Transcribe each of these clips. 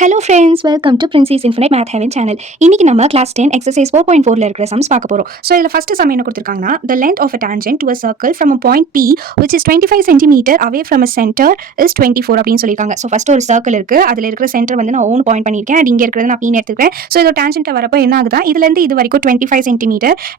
Hello friends, welcome to Princess Infinite Math Heaven channel. இன்னைக்கு நம்ம class 10 exercise 4.4ல இருக்கிற sums பார்க்க போறோம். So இதுல first sum என்ன கொடுத்திருக்காங்கன்னா the length of a tangent to a circle from a point P which is 25 cm away from a center is 24 அப்படினு சொல்லிருக்காங்க. So first ஒரு circle இருக்கு. அதுல இருக்கிற center வந்து நான் own point பண்ணிருக்கேன். and இங்க இருக்கிறது நான் P ன்னு எடுத்துக்கிறேன். So இதோட tangent வரப்போ என்ன ஆகுதா? இதுல இருந்து இது வரைக்கும் 25 cm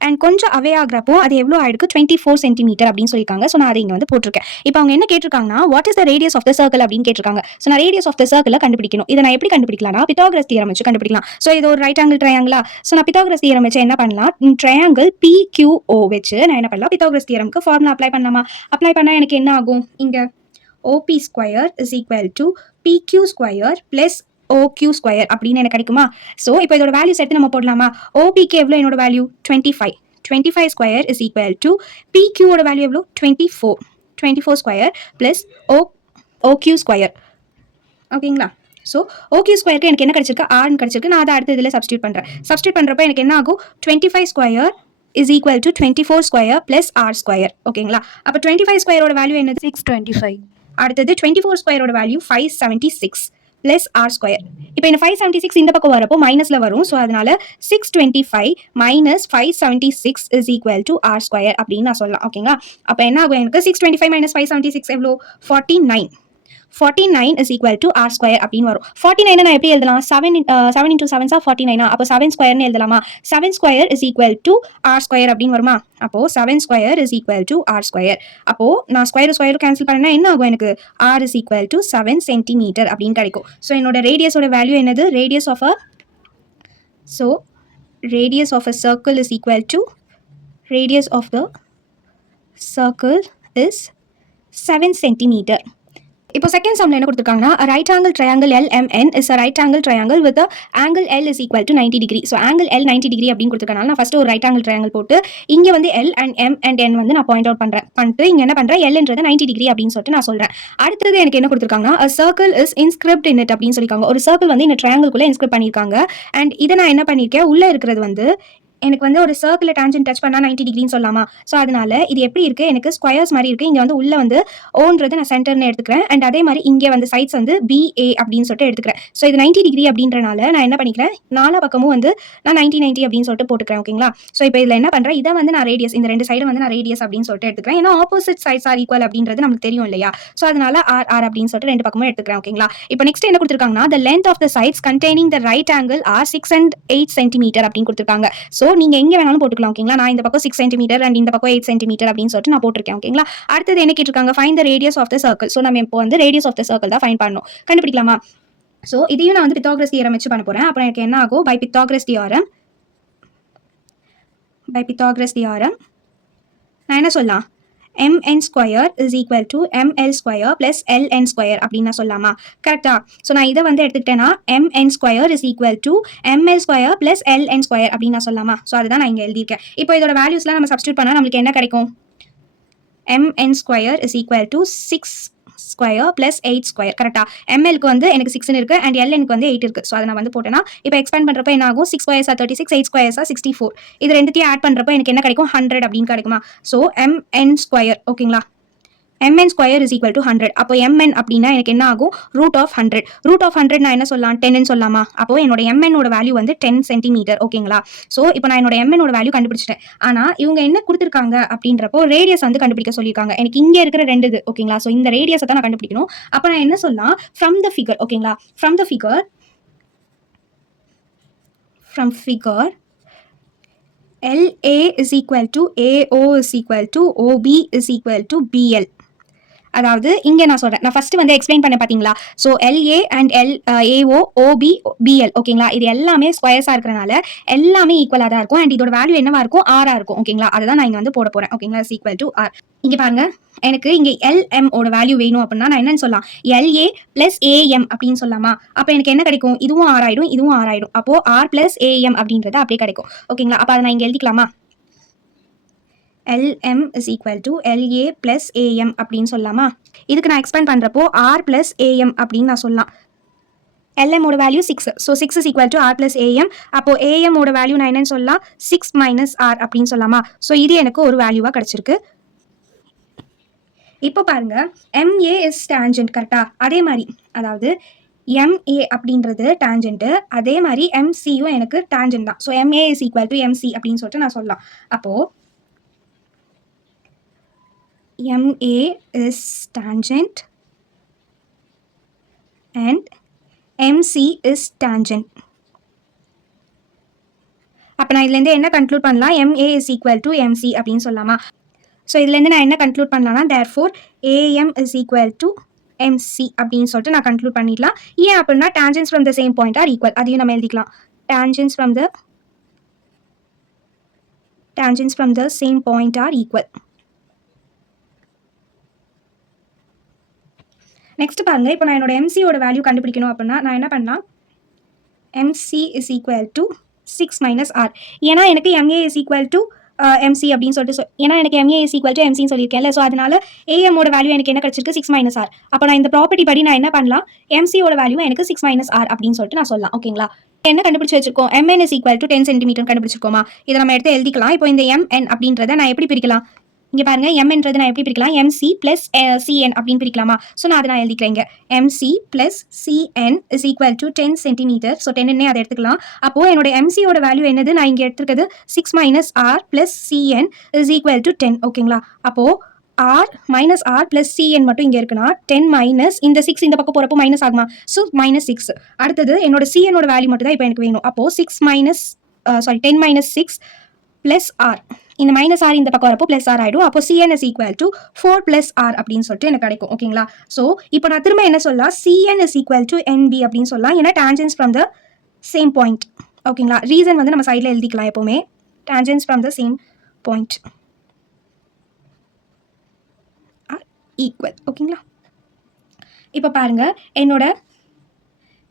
and கொஞ்சம் away ஆகறப்போ அது எவ்வளவு ஆயிருக்கு 24 cm அப்படினு சொல்லிருக்காங்க. So நான் அதை இங்க வந்து போட்டுருக்கேன். இப்போ அவங்க என்ன கேட்டிருக்காங்கன்னா what is the radius of the circle அப்படினு கேட்டிருக்காங்க. So நான் radius of the circle கண்டுபிடிக்கணும். இத நான் எப்படி கண்டுபிடிக்கலாம்னா பித்தாகரஸ் தியரம் வச்சு கண்டுபிடிக்கலாம். சோ இது ஒரு ரைட் ஆங்கிள் ட்ரையாங்கிளா. சோ நான் பித்தாகரஸ் தியரம் வச்சு என்ன பண்ணலாம், ட்ரையாங்கிள் PQO வச்சு நான் என்ன பண்ணலாம், பித்தாகரஸ் தியரம்க்கு ஃபார்முலா அப்ளை பண்ணலாமா. அப்ளை பண்ணா எனக்கு என்ன ஆகும், இங்க OP square is equal to PQ square plus OQ square அப்படின்னு எனக்கு கிடைக்குமா. சோ இப்போ இதோட வேல்யூஸ் எடுத்து நம்ம போடலாமா. OPக்கு எவ்வளவு என்னோட value 25 square is equal to PQ ஓட வேல்யூ எவ்வளவு 24 ஸ்கொயர் பிளஸ் OQ ஸ்கொயர். ஓகேங்களா. ஸோ ஓகே ஸ்கொயருக்கு எனக்கு என்ன கிடைச்சிருக்கு, ஆர்னு கிடைச்சிருக்கு. நான் அதை அடுத்த இதில் சப்ஸ்டியூட் பண்ணுறப்ப எனக்கு என்ன ஆகும், 25 square is equal to 24 square plus R square. ஓகேங்களா. அப்போ 25 ஸ்கொயரோட வேல்யூ என்னது 625. அடுத்தது 24 ஸ்கொயரோட வேல்யூ 576 பிளஸ் ஆர் ஸ்கொயர். இப்போ இந்த 576 இந்த பக்கம் வரப்போ மைனஸில் வரும். ஸோ அதனால 625 minus 576 is equal to R square அப்படின்னு நான் சொல்லலாம். ஓகேங்களா. அப்போ என்ன ஆகும், எனக்கு 625 மைனஸ் 576 எவ்வளோ 49 is equal to r square அப்படின்னு வரும். 49 நான் எப்படி எழுதலாம், 7 into 7 are 49. அப்போ 7 ஸ்கொயர்னு எழுதலாமா. 7 square is equal to r square அப்படின்னு வருமா. அப்போ 7 square is equal to r square. அப்போ நான் ஸ்கொயர் கேன்சல் பண்ணா என்ன ஆகும், எனக்கு r is equal to 7 cm அப்படின்னு கிடைக்கும். ஸோ என்னோட ரேடியஸோட வேல்யூ என்னது, radius of a circle is equal to radius of the circle is 7 cm. இப்போ செகண்ட் சம்ல என்ன கொடுத்திருக்காங்கன்னா right angle triangle LMN is a right angle triangle with a angle L is equal to 90 degree. So angle L 90 degree அப்படின்னு கொடுத்திருக்கனால நான் first ஒரு right angle triangle போட்டு இங்கே வந்து L and M and N வந்து நான் பாயிண்ட் அவுட் பண்ணிட்டு இங்கே என்ன பண்ணுறேன், Lன்றது 90 degree அப்படின்னு சொல்லிட்டு நான் சொல்கிறேன். அடுத்தது எனக்கு என்ன கொடுத்திருக்காங்கன்னா a circle is inscribed in it அப்படின்னு சொல்லியிருக்காங்க. ஒரு சர்க்கிள் வந்து இந்த ட்ரையாங்கிள்குள்ளே இன்ஸ்கிரிப்ட் பண்ணியிருக்காங்க. அண்ட் இதை நான் என்ன பண்ணியிருக்கேன், உள்ளே இருக்கிறது வந்து எனக்கு வந்து ஒரு சர்க்கிள் டான்ஜென்ட் டச் பண்ணால் 90 டிகிரின்னு சொல்லலாமா. ஸோ அதனால இது எப்படி இருக்குது, எனக்கு ஸ்கொயர்ஸ் மாதிரி இருக்குது. இங்கே வந்து உள்ளே வந்து ஓன்றது நான் சென்டர்னு எடுத்துக்கிறேன். அண்ட் அதே மாதிரி இங்கே வந்து சைட்ஸ் வந்து BA அப்படின்னு சொல்லிட்டு எடுத்துக்கிறேன். ஸோ இது 90 டிகிரி அப்படின்றனால நான் என்ன பண்ணிக்கிறேன், நாலா பக்கமும் வந்து நான் 90 அப்படின்னு சொல்லிட்டு போட்டுக்கிறேன். ஓகேங்களா. ஸோ இப்போ இதில் என்ன பண்ணுறேன், இதை வந்து நான் ரேடியஸ், இந்த ரெண்டு சைடும் வந்து நான் ரேடியஸ் அப்படின்னு சொல்லிட்டு எடுத்துக்கிறேன். ஏன்னா ஆப்போசிட் சைட்ஸ் ஆர் ஈக்குவல் அப்படின்றது நமக்கு தெரியும் இல்லையா. ஸோ அதனால R அப்படின்னு சொல்லிட்டு ரெண்டு பக்கமும் எடுத்துக்கிறேன். ஓகேங்களா. இப்போ நெக்ஸ்ட் என்ன கொடுத்துருக்காங்கன்னா the length of the sides containing the right angle are 6 and 8 cm அப்படின்னு கொடுத்துருக்காங்க. ஸோ நீங்கள் எங்கே வேணாலும் போட்டுக்கலாம். ஓகேங்களா. நான் இந்த பக்கம் 6 cm அண்ட் இந்த பக்கம் 8 cm அப்படின்னு சொல்லிட்டு நான் போட்டிருக்கேன். ஓகேங்களா. அடுத்தது என்ன கேட்டிருக்காங்க, find the radius of the circle. So நம்ம இப்போ வந்து ரேடியஸ் ஆஃப் த சர்க்கிள் தான் ஃபைண்ட் பண்ணணும். கண்டுபிடிக்கலாமா. ஸோ இதையும் நான் வந்து பித்தாகரஸ் தியரம் வச்சு பண்ண போறேன். அப்புறம் எனக்கு என்ன ஆகும், பை பித்தாகரஸ் தியரம் நான் என்ன சொல்லலாம், mn square is equal to ml square plus ln square அப்படின்னு சொல்லலாமா. கரெக்டா. ஸோ நான் இதை வந்து எடுத்துக்கிட்டேன்னா mn square is equal to ml square plus ln square அப்படின்னு நான் சொல்லலாமா. ஸோ அதுதான் நான் இங்கே எழுதியிருக்கேன். இப்போ இதோட வேல்யூஸ்லாம் நம்ம சப்ஸ்டியூட் பண்ணால் நம்மளுக்கு என்ன கிடைக்கும், mn square is equal to 6 square plus 8 square. கரெக்டா. mlக்கு வந்து எனக்கு 6 இருக்கு அண்ட் lnக்கு வந்து 8 இருக்கு. ஸோ அதை நான் வந்து போட்டேன்னா இப்போ எக்ஸ்பேண்ட் பண்றப்ப என்ன ஆகும், 6 ஸ்கொயர்ஸ் 36, 8 ஸ்கொயர்ஸ் 64. இது ரெண்டுத்தையும் ஆட் பண்றப்ப எனக்கு என்ன கிடைக்கும், 100 அப்படின்னு கிடைக்குமா. So mn square. ஓகேங்களா. mn square is equal to 100. அப்போ mn அப்படின்னா எனக்கு என்ன ஆகும், ரூட் ஆஃப் 100 நான் என்ன சொல்லலாம், 10 சொல்லலாமா. அப்போ என்னோட mn ஓட வேல்யூ வந்து 10 சென்டிமீட்டர். ஓகேங்களா. ஸோ இப்போ நான் என்னோட mn ஓட வேல்யூ கண்டுபிடிச்சிட்டேன். ஆனால் இவங்க என்ன கொடுத்துருக்காங்க அப்படின்றப்போ ரேடியஸ் வந்து கண்டுபிடிக்க சொல்லியிருக்காங்க. எனக்கு இங்கே இருக்கிற ரெண்டு இது. ஓகேங்களா. ஸோ இந்த ரேடியஸை தான் நான் கண்டுபிடிக்கணும். அப்போ நான் என்ன சொல்லலாம், ஃப்ரம் த ஃபிகர். ஓகேங்களா. From figure LA is equal to AO is equal to OB is equal to BL. அதாவது இங்கே நான் சொல்கிறேன், நான் ஃபஸ்ட்டு வந்து எக்ஸ்பிளைன் பண்ண பார்த்தீங்களா. So LA and AO OB BL. ஓகேங்களா. இது எல்லாமே ஸ்கொயர்ஸாக இருக்கிறனால எல்லாமே ஈக்குவலாக தான் இருக்கும். அண்ட் இதோட வேல்யூ என்னவா இருக்கும், ஆராக இருக்கும். ஓகேங்களா. அதை தான் நான் இங்கே வந்து போட போகிறேன். ஓகேங்களா. Is equal to R. இங்கே பாருங்க, எனக்கு இங்கே LM ஓட வேல்யூ வேணும் அப்படின்னா நான் என்னன்னு சொல்லலாம், LA பிளஸ் AM அப்படின்னு சொல்லலாமா. அப்போ எனக்கு என்ன கிடைக்கும், இதுவும் ஆறாயிடும் இதுவும் ஆறாயிடும். அப்போ R பிளஸ் AM அப்படின்றது அப்படியே கிடைக்கும். ஓகேங்களா. அப்போ அதை நான் இங்கே எழுதிக்கலாமா. LM is equal to LA plus AM அப்படின்னு சொல்லலாமா. இதுக்கு நான் எக்ஸ்பேண்ட் பண்ணுறப்போ R plus AM அப்படின்னு நான் சொல்லலாம். LM ஓட value 6. So 6 is equal to R plus AM. அப்போ AM ஓட வேல்யூ நான் என்னன்னு சொல்லலாம், 6 minus R அப்படின்னு சொல்லலாமா. ஸோ இது எனக்கு ஒரு வேல்யூவாக கிடைச்சிருக்கு. இப்போ பாருங்க, MA is tangent. கரெக்டா. அதே மாதிரி அதாவது MA அப்படின்றது டேஞ்சென்ட்டு, அதே மாதிரி MCயும் எனக்கு டேஞ்சென்ட் தான். So MA is equal to MC அப்படின்னு சொல்லிட்டு நான் சொல்லலாம். அப்போது MA is tangent and MC is tangent. அப்போ நான் இதுலேருந்து என்ன கன்க்ளூட் பண்ணலாம்? MA is equal to MC அப்படின்னு சொல்லலாமா? ஸோ இதுலேருந்து நான் என்ன கன்க்ளூட் பண்ணலாம்னா, therefore AM is equal to MC அப்படின்னு சொல்லிட்டு நான் கன்க்ளூட் பண்ணிடலாம். ஏன் அப்படின்னா tangents from the same point are equal. அதையும் நம்ம எழுதிக்கலாம். Tangents from the same point are equal. Next பாருங்க, இப்போ நான் என்னோட MCயோட வேல்யூ கண்டுபிடிக்கணும் அப்படின்னா நான் என்ன பண்ணலாம்? MC is equal to 6 minus R. ஏன்னா எனக்கு MA is equal to MC அப்படின்னு சொல்லிட்டு ஏன்னா எனக்கு MA இஸ் ஈக்குவல் டு MCன்னு சொல்லியிருக்கேன்ல. ஸோ அதனால AMோட வேல்யூ எனக்கு என்ன கிடைச்சிருக்கு? 6 மைனஸ் ஆர். அப்போ நான் இந்த ப்ராப்பர்ட்டி படி நான் என்ன பண்ணலாம்? MCயோட வேல்யூ எனக்கு 6 மைனஸ் ஆர் அப்படின்னு சொல்லிட்டு நான் சொல்லலாம். ஓகேங்களா? என்ன கண்டுபிடிச்சு வச்சிருக்கோம்? MN is equal to 10 centimetre கண்டுபிடிச்சிருக்கோமா? இதை நம்ம எடுத்து எழுதிக்கலாம். இப்போ இந்த MN அப்படின்றத நான் எப்படி பிரிக்கலாம்? இங்கே பாருங்க, எம்ன்றது நான் எப்படி பிரிக்கலாம்? MC ப்ளஸ் CN அப்படின்னு பிரிக்கலாமா? ஸோ நான் அதை நான் எழுதிக்கிறேன். MC plus CN is equal to 10 centimetre. So 10ன்னே அதை எடுத்துக்கலாம். அப்போது என்னோட MCயோட வேல்யூ என்னது? நான் இங்கே எடுத்துருக்கிறது 6 minus R plus CN is equal to 10. ஓகேங்களா? அப்போது R minus R plus CN மட்டும் இங்கே இருக்குன்னா 10 மைனஸ் இந்த 6 இந்த பக்கம் போகிறப்போ மைனஸ் ஆகுமா? ஸோ -6. அடுத்தது என்னோட CNோட வேல்யூ மட்டும் தான் இப்போ எனக்கு வேணும். அப்போது 10 மைனஸ் 6 ப்ளஸ் ஆர். இந்த மைனஸ் ஆர் இந்த பக்கம் வரப்போ ப்ளஸ் ஆர் ஆகிடும். அப்போ CN is equal to 4 plus R அப்படின்னு சொல்லிட்டு எனக்கு கிடைக்கும். ஓகேங்களா? ஸோ இப்போ நான் திரும்ப என்ன சொல்லலாம்? CN is equal to NB அப்படின்னு சொல்லலாம். ஏன்னா tangents from the same point. ஓகேங்களா? ரீசன் வந்து நம்ம சைடில் எழுதிக்கலாம். எப்போவுமே tangents from the same point are equal. ஓகேங்களா? இப்போ பாருங்க, என்னோட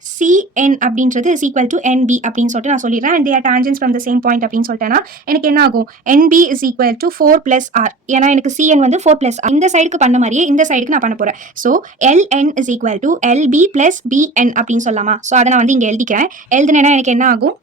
CN அப்படின்றது இஸ் ஈக்குவல் டு NB அப்படின்னு சொல்லிட்டு நான் சொல்லிடுறேன். And their tangents from the same point அப்படின்னு சொல்லிட்டேன்னா எனக்கு என்ன ஆகும்? NB is equal to 4 plus R. ஏன்னா எனக்கு CN வந்து 4 ப்ளஸ் ஆர். இந்த சைடுக்கு பண்ண மாதிரியே இந்த சைடுக்கு நான் பண்ண போகிறேன். So LN is equal to LB plus BN அப்படின்னு சொல்லலாமா? ஸோ அதை நான் வந்து இங்கே எழுதிக்கிறேன். எழுதுனேன்னா எனக்கு என்ன ஆகும்?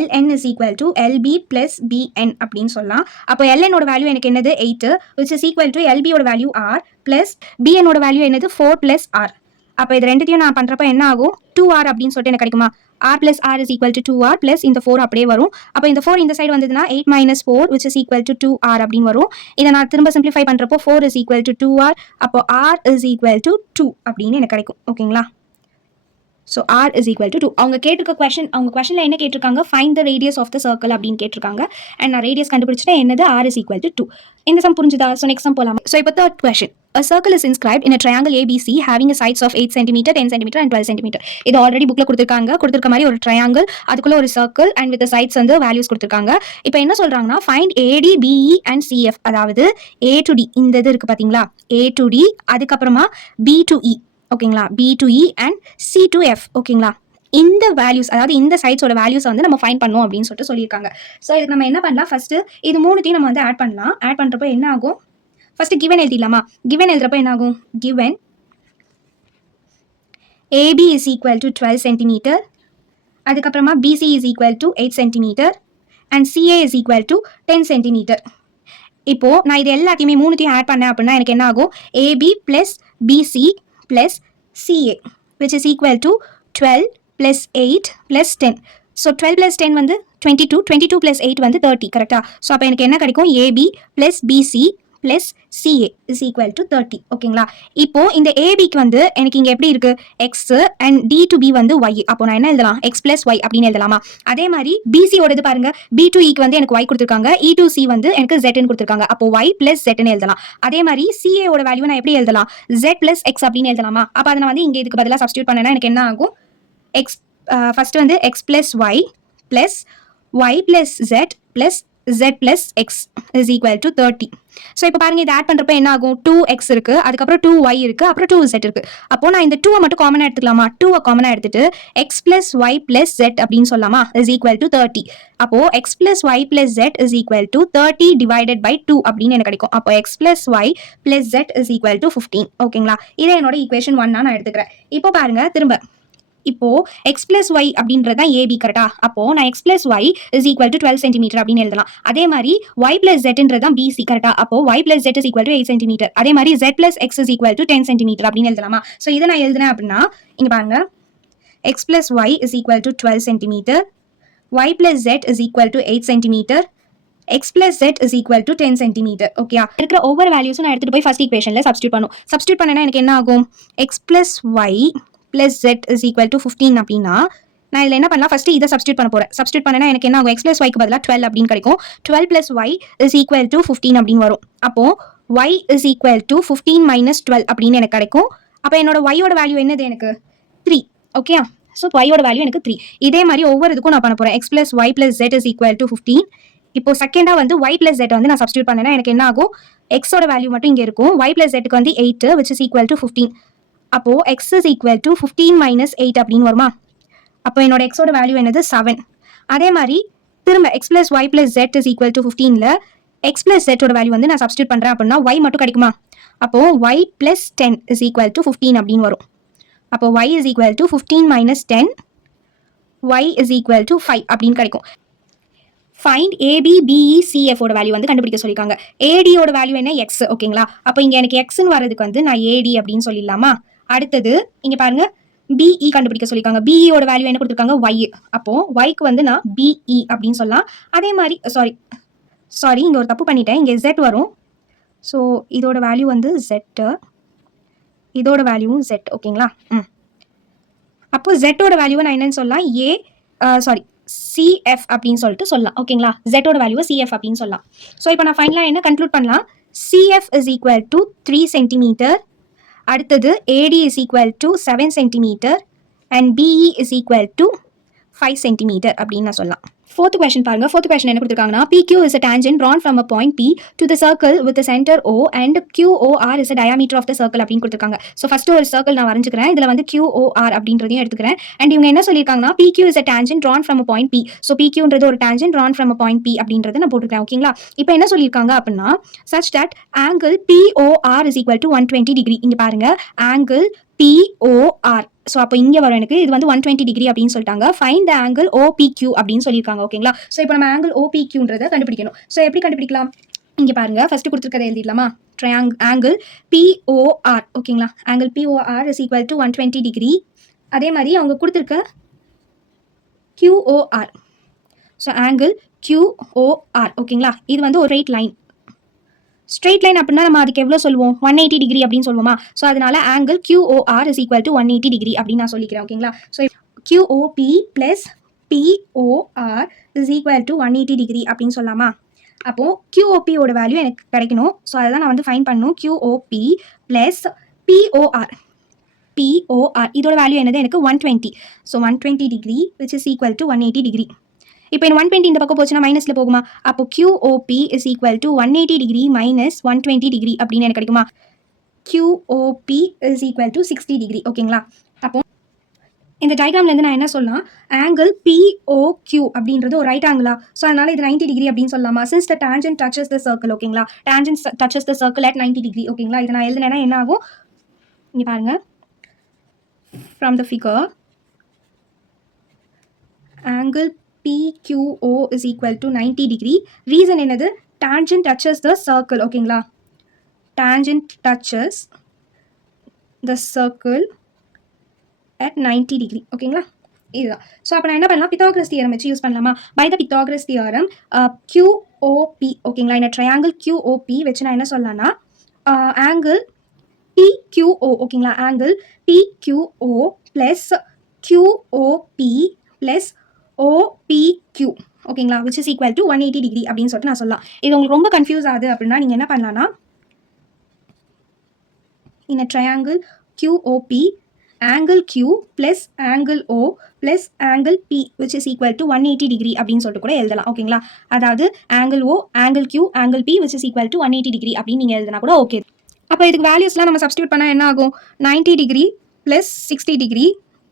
LN is equal to LB plus BN அப்படின்னு சொல்லலாம். அப்போ LNோட வேல்யூ எனக்கு என்னது? 8, விச் இஸ் ஈக்குவல் டு LBயோட வேல்யூ R ப்ளஸ் BNோட வேல்யூ என்னது? 4 ப்ளஸ் ஆர். அப்போ இது ரெண்டுத்தையும் நான் பண்ணுறப்ப என்ன ஆகும்? 2R அப்படின்னு சொல்லிட்டு எனக்கு கிடைக்குமா? R plus R is equal to 2R plus இந்த 4 அப்படியே வரும். அப்போ இந்த 4 இந்த சைடு வந்ததுன்னா 8 minus 4 which is equal to 2R அப்படின்னு வரும். இதை நான் திரும்ப சிம்பிளிஃபை பண்ணுறப்போ 4 இஸ் ஈக்குவல் டு 2R. அப்போ R இஸ் ஈக்குவல் டு 2 அப்படின்னு எனக்கு கிடைக்கும். ஓகேங்களா? So R is equal to 2. அவங்க கொஷனில் என்ன கேட்டிருக்காங்க? Find the radius of the circle அப்படின்னு கேட்டிருக்காங்க. அண்ட் நான் ரேடியஸ் கண்டுபிடிச்சிட்டேன். என்னது? R is equal to 2. இந்த சம் புரிஞ்சுதா? ஸோ நெக்ஸ்ட் சம் போகலாம். ஸோ இப்போ third question. A circle is inscribed in a triangle ABC having a sides of 8 cm, 10 cm and 12 cm. இது ஆல்ரெடி புக்கில் கொடுத்துருக்க மாதிரி ஒரு ட்ரையாங்கிள், அதுக்குள்ள ஒரு சர்க்கிள் அண்ட் வித் சைட்ஸ் வந்து வேல்யூஸ் கொடுத்துருக்காங்க. இப்போ என்ன சொல்கிறாங்கன்னா, find AD, BE and CF. அதாவது A to D இந்த இது இருக்குது பார்த்தீங்களா? A to D, அதுக்கப்புறமா B to E. ஓகேங்களா? B to E and C to F. ஓகேங்களா? இந்த வேல்யூஸ், அதாவது இந்த சைட்ஸோட வேல்யூஸ் வந்து நம்ம ஃபைண்ட் பண்ணோம் அப்படின்னு சொல்லிட்டு சொல்லியிருக்காங்க. ஸோ இதுக்கு நம்ம என்ன பண்ணலாம்? ஃபர்ஸ்ட் இது மூணுத்தையும் நம்ம வந்து ஆட் பண்ணலாம். ஆட் பண்ணுறப்போ என்ன ஆகும்? ஃபர்ஸ்ட் கிவன் எழுதிடலாமா? கிவன் எழுதுறப்போ என்ன ஆகும்? Given AB is equal to 12 centimetre, அதுக்கப்புறமா BC is equal to 8 centimetre and CA is equal to 10 centimetre. இப்போது நான் இது எல்லாத்தையுமே மூணுத்தையும் ஆட் பண்ணேன் அப்படின்னா எனக்கு என்ன ஆகும்? AB plus BC plus CA which is equal to 12 plus 8 plus 10. So 12 plus 10 வந்து 22, 22 ப்ளஸ் 8 வந்து 30. கரெக்டாக? ஸோ அப்போ எனக்கு என்ன கிடைக்கும்? AB plus BC plus CA is equal to 30. ஓகேங்களா? இப்போது இந்த ABக்கு வந்து எனக்கு இங்கே எப்படி இருக்குது? X and D to B வந்து Y. அப்போ நான் என்ன எழுதலாம்? எக்ஸ் ப்ளஸ் ஒய் அப்படின்னு எழுதலாமா? அதே மாதிரி BCயோடது பாருங்க, B to Eக்கு வந்து எனக்கு Y கொடுத்துருக்காங்க, E to C வந்து எனக்கு Zன்னு கொடுத்துருக்காங்க. அப்போ Y ப்ளஸ் Zன்னு எழுதலாம். அதே மாதிரி CAயோட வேல்யூ நான் எப்படி எழுதலாம்? Z ப்ளஸ் எக்ஸ் அப்படின்னு எழுதலாமா? அப்போ அதை நான் வந்து இங்கே இதுக்கு பதிலாக சப்ஸ்டியூட் பண்ணேன்னா எனக்கு என்ன ஆகும்? எக்ஸ் ஃபஸ்ட்டு வந்து X plus Y plus Y plus Z plus Z plus X is equal to 30. So இப்போ பாருங்க, இதை ஆட் பண்ணுறப்ப என்ன ஆகும்? 2x இருக்குது, அதுக்கப்புறம் 2y இருக்குது, அப்புறம் 2z இருக்குது. அப்போ நான் இந்த 2 மட்டும் காமனாக எடுத்துக்கலாமா? 2 காமனாக எடுத்துட்டு x plus y plus z அப்படின்னு சொல்லலாமா? is equal to 30. அப்போ x plus y plus z is equal to 30 divided by 2 அப்படின்னு எனக்கு கிடைக்கும். அப்போ x plus y plus z is equal to 15. ஓகேங்களா? இதை என்னோட ஈக்குவேஷன் 1 நான் எடுத்துக்கிறேன். இப்போ பாருங்க, திரும்ப இப்போ எக்ஸ் பிளஸ் ஒய் அப்படின்றது தான் ஏபி கரெக்டா? அப்போ நான் X plus Y is equal to 12 centimetre அப்படின்னு எழுதலாம். அதே மாதிரி ஒய் பிளஸ் ஜெட்ன்றது தான் பிசி கரெக்டா? அப்போ Y plus Z is equal to 8 centimetre. அதே மாதிரி Z plus X is equal to 10 centimetre அப்படின்னு எழுதலாமா? ஸோ இதை நான் எழுதுனேன் அப்படின்னா இங்க பாருங்க, X plus Y is equal to 12 centimetre, Y plus Z is equal to 8 centimetre, x plus z is equal to 10 centimeter. Okay, இருக்கிற ஒவ்வொரு வேல்யூஸும் நான் எடுத்துட்டு போய் ஃபர்ஸ்ட் ஈக்குவேஷன்ல சப்ஸ்டியூட் பண்ணும். சப்ஸ்டியூட் பண்ணனா எனக்கு என்ன ஆகும்? x plus y plus z is equal to 15 அப்படின்னா நான் இதில் என்ன பண்ணலாம்? ஃபர்ஸ்ட் இதை சப்ஸ்டியூட் பண்ண போறேன். சப்ஸ்டியூட் பண்ணனா எனக்கு என்ன ஆகும்? x plus y க்கு பதிலாக 12 அப்படின்னு கிடைக்கும். 12 plus y is equal to 15 அப்படின்னு வரும். அப்போ y is equal to 15 minus 12 அப்படின்னு எனக்கு கிடைக்கும். அப்போ என்னோட y ஓட வேல்யூ என்னது? எனக்கு 3. ஓகே, ஸோ y ஓட வேல்யூ எனக்கு 3. இதே மாதிரி ஒவ்வொரு இதுக்கும் நான் பண்ண போறேன். x plus y plus z is equal to 15. இப்போ செகண்டா வந்து y plus z வந்து நான் சப்ஸ்டியூட் பண்ணேன்னா எனக்கு என்ன ஆகும்? x ஓட வேல்யூ மட்டும் இங்க இருக்கும். y plus z க்கு வந்து 8 which is equal to 15. அப்போ x is equal to 15 minus 8 அப்படின்னு வருமா? அப்போ என்னோட x ஓட வேல்யூ என்னது? 7. அதே மாதிரி திரும்ப x plus y plus z is equal to 15ல x plus z ஓட வேல்யூ வந்து நான் சப்ஸ்டியூட் பண்றேன் அப்படின்னா y மட்டும் கிடைக்குமா? அப்போ y plus 10 is equal to 15 அப்படின்னு வரும். அப்போ y is equal to 15 minus 10, y is equal to 5 அப்படின்னு கிடைக்கும். ஃபைண்ட் ஏபி பிஇ சிஎஃப் ஓட வேல்யூ வந்து கண்டுபிடிக்க சொல்லியிருக்காங்க. ஏடி ஓட வேல்யூ என்ன? எக்ஸ். ஓகேங்களா? அப்போ இங்கே எனக்கு எக்ஸ்ன்னு வரதுக்கு வந்து நான் ஏடி அப்படின்னு சொல்லிடலாமா? அடுத்தது இங்கே பாருங்க, பிஇ கண்டுபிடிக்க சொல்லியிருக்காங்க. பிஇ ஓட வேல்யூ என்ன கொடுத்துருக்காங்க? ஒய். அப்போ ஒய்க்கு வந்து நான் பிஇ அப்படின்னு சொல்லலாம். அதே மாதிரி சாரி இங்கே ஒரு தப்பு பண்ணிட்டேன். இங்கே Z வரும். ஸோ இதோட வேல்யூ வந்து Z, இதோட வேல்யூவும் Z. ஓகேங்களா? அப்போ Z ஓட வேல்யூவை நான் என்னன்னு சொல்லலாம்? CF அப்படின்னு சொல்லிட்டு சொல்லலாம். ஓகேங்களா? Z ஓட வேல்யூவை CF அப்படின்னு சொல்லலாம். ஸோ இப்போ நான் ஃபைனலாக என்ன கன்க்ளூட் பண்ணலாம்? CF is equal to 3 centimetre, அடுத்தது AD is equal to 7 centimetre and BE is equal to 5 centimetre அப்படின்னு நான் சொல்லலாம். Fourth question பாருங்க. Fourth question என்ன கொடுத்துருக்காங்கன்னா, PQ is a tangent drawn from a point P to the circle with the center O and QOR is a diameter of the circle அப்படின்னு கொடுத்துருக்காங்க. So first ஒரு circle நான் வரைஞ்சிக்கிறேன். இதில் வந்து QOR அப்படின்றதையும் எடுத்துக்கிறேன். அண்ட் இவங்க என்ன சொல்லியிருக்காங்கன்னா, PQ is a tangent drawn from a point P. So PQன்றது ஒரு tangent drawn from a point P அப்படின்றத நான் போட்டுக்கிறேன். ஓகேங்களா? இப்போ என்ன சொல்லியிருக்காங்க அப்படின்னா, such that angle POR is equal to 120 degree. இங்கே பாருங்க, angle POR. ஸோ அப்போ இங்கே வரும் எனக்கு இது வந்து 120 டிகிரி அப்படின்னு சொல்லிட்டாங்க. ஃபைண்ட் த ஆங்கிள் OPQ அப்படின்னு சொல்லியிருக்காங்க. ஓகேங்களா? ஸோ இப்போ நம்ம ஆங்கிள் OPQன்றதை கண்டுபிடிக்கணும். ஸோ எப்படி கண்டுபிடிக்கலாம்? இங்கே பாருங்க, ஃபர்ஸ்ட் கொடுத்துருக்கதை எழுதிடலாமா? Angle POR. ஓகேங்களா? Angle POR is equal to 120 degree. அதே மாதிரி அவங்க கொடுத்துருக்க QOR. So angle QOR. ஓகேங்களா? இது வந்து ஒரு ரைட் லைன். ஸ்ட்ரெயிட் லைன் அப்படின்னா நம்ம அதுக்கு எவ்வளோ சொல்லுவோம்? 180 டிகிரி அப்படின்னு சொல்லுவோமா? ஸோ அதனால angle QOR is equal to 180 degree அப்படின்னு நான் சொல்லிக்கிறேன். ஓகேங்களா? So QOP plus POR is equal to 180 degree அப்படின்னு சொல்லலாமா? அப்போ QOP ஓட வேல்யூ எனக்கு கிடைக்கணும். ஸோ அதை தான் நான் வந்து ஃபைண்ட் பண்ணணும். QOP plus POR. இதோட வேல்யூ என்னது? எனக்கு 120. So 120 degree which is equal to 180 degree. இப்போ 120 இந்த பக்கம் போச்சுன்னா மைனஸில் போகுமா? அப்போ QOP is equal to 180 degree minus 120 degree அப்படின்னு எனக்கு கிடைக்குமா? QOP is equal to 60 degree. ஓகேங்களா? அப்போ இந்த டயக்ராம்லேருந்து நான் என்ன சொல்லலாம்? ஆங்கிள் POQ அப்படின்றது ஒரு ரைட் ஆங்கிளா? ஸோ அதனால இது 90 டிகிரி அப்படின்னு சொல்லலாமா? since the tangent touches the circle. ஓகேங்களா? tangent touches the circle at 90 degree. ஓகேங்களா? இதை நான் எழுதுனேன்னா என்ன ஆகும்? இங்கே பாருங்க, from the figure angle PQO is equal to 90 degree. Reason என்னது? tangent touches the circle. ஓகேங்களா? tangent touches the circle at 90 degree. ஓகேங்களா? இதுதான். ஸோ அப்போ நான் என்ன பண்ணலாம்? பித்தாகரஸ் தியரம் வச்சு யூஸ் பண்ணலாமா? By the Pythagoras theorem QOP. ஓகேங்களா? இந்த ட்ரையாங்கிள் QOP வச்சு நான் என்ன சொல்லலாம்னா, ஆங்கிள் PQO. ஓகேங்களா? ஆங்கிள் PQO plus QOP plus OPQ. ஓகேங்களா? which is equal to 180 degree அப்படின்னு சொல்லிட்டு நான் சொல்லலாம். இது உங்களுக்கு ரொம்ப கன்ஃபியூஸ் ஆகுது அப்படின்னா நீங்கள் என்ன பண்ணலாம்னா, இந்த triangle QOP angle Q plus angle O plus angle P which is equal to 180 degree அப்படின்னு சொல்லிட்டு கூட எழுதலாம். ஓகேங்களா? அதாவது angle O, angle Q, angle P which is equal to 180 degree அப்படின்னு நீங்கள் எழுதினா கூட ஓகே. அப்போ இதுக்கு வேல்யூஸ்லாம் நம்ம சப்ஸ்டியூட் பண்ணால் என்ன ஆகும்? 90 degree plus 60 degree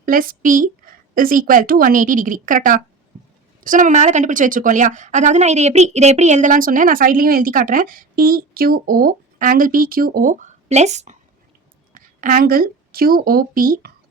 plus P is equal to 180 degree. கரெக்டா? ஸோ நம்ம மேலே கண்டுபிடிச்சி வச்சிருக்கோம் இல்லையா? அதாவது நான் இதை எப்படி எழுதலாம்னு சொன்னேன். நான் சைட்லையும் எழுதி காட்டுறேன். PQO angle PQO plus angle QOP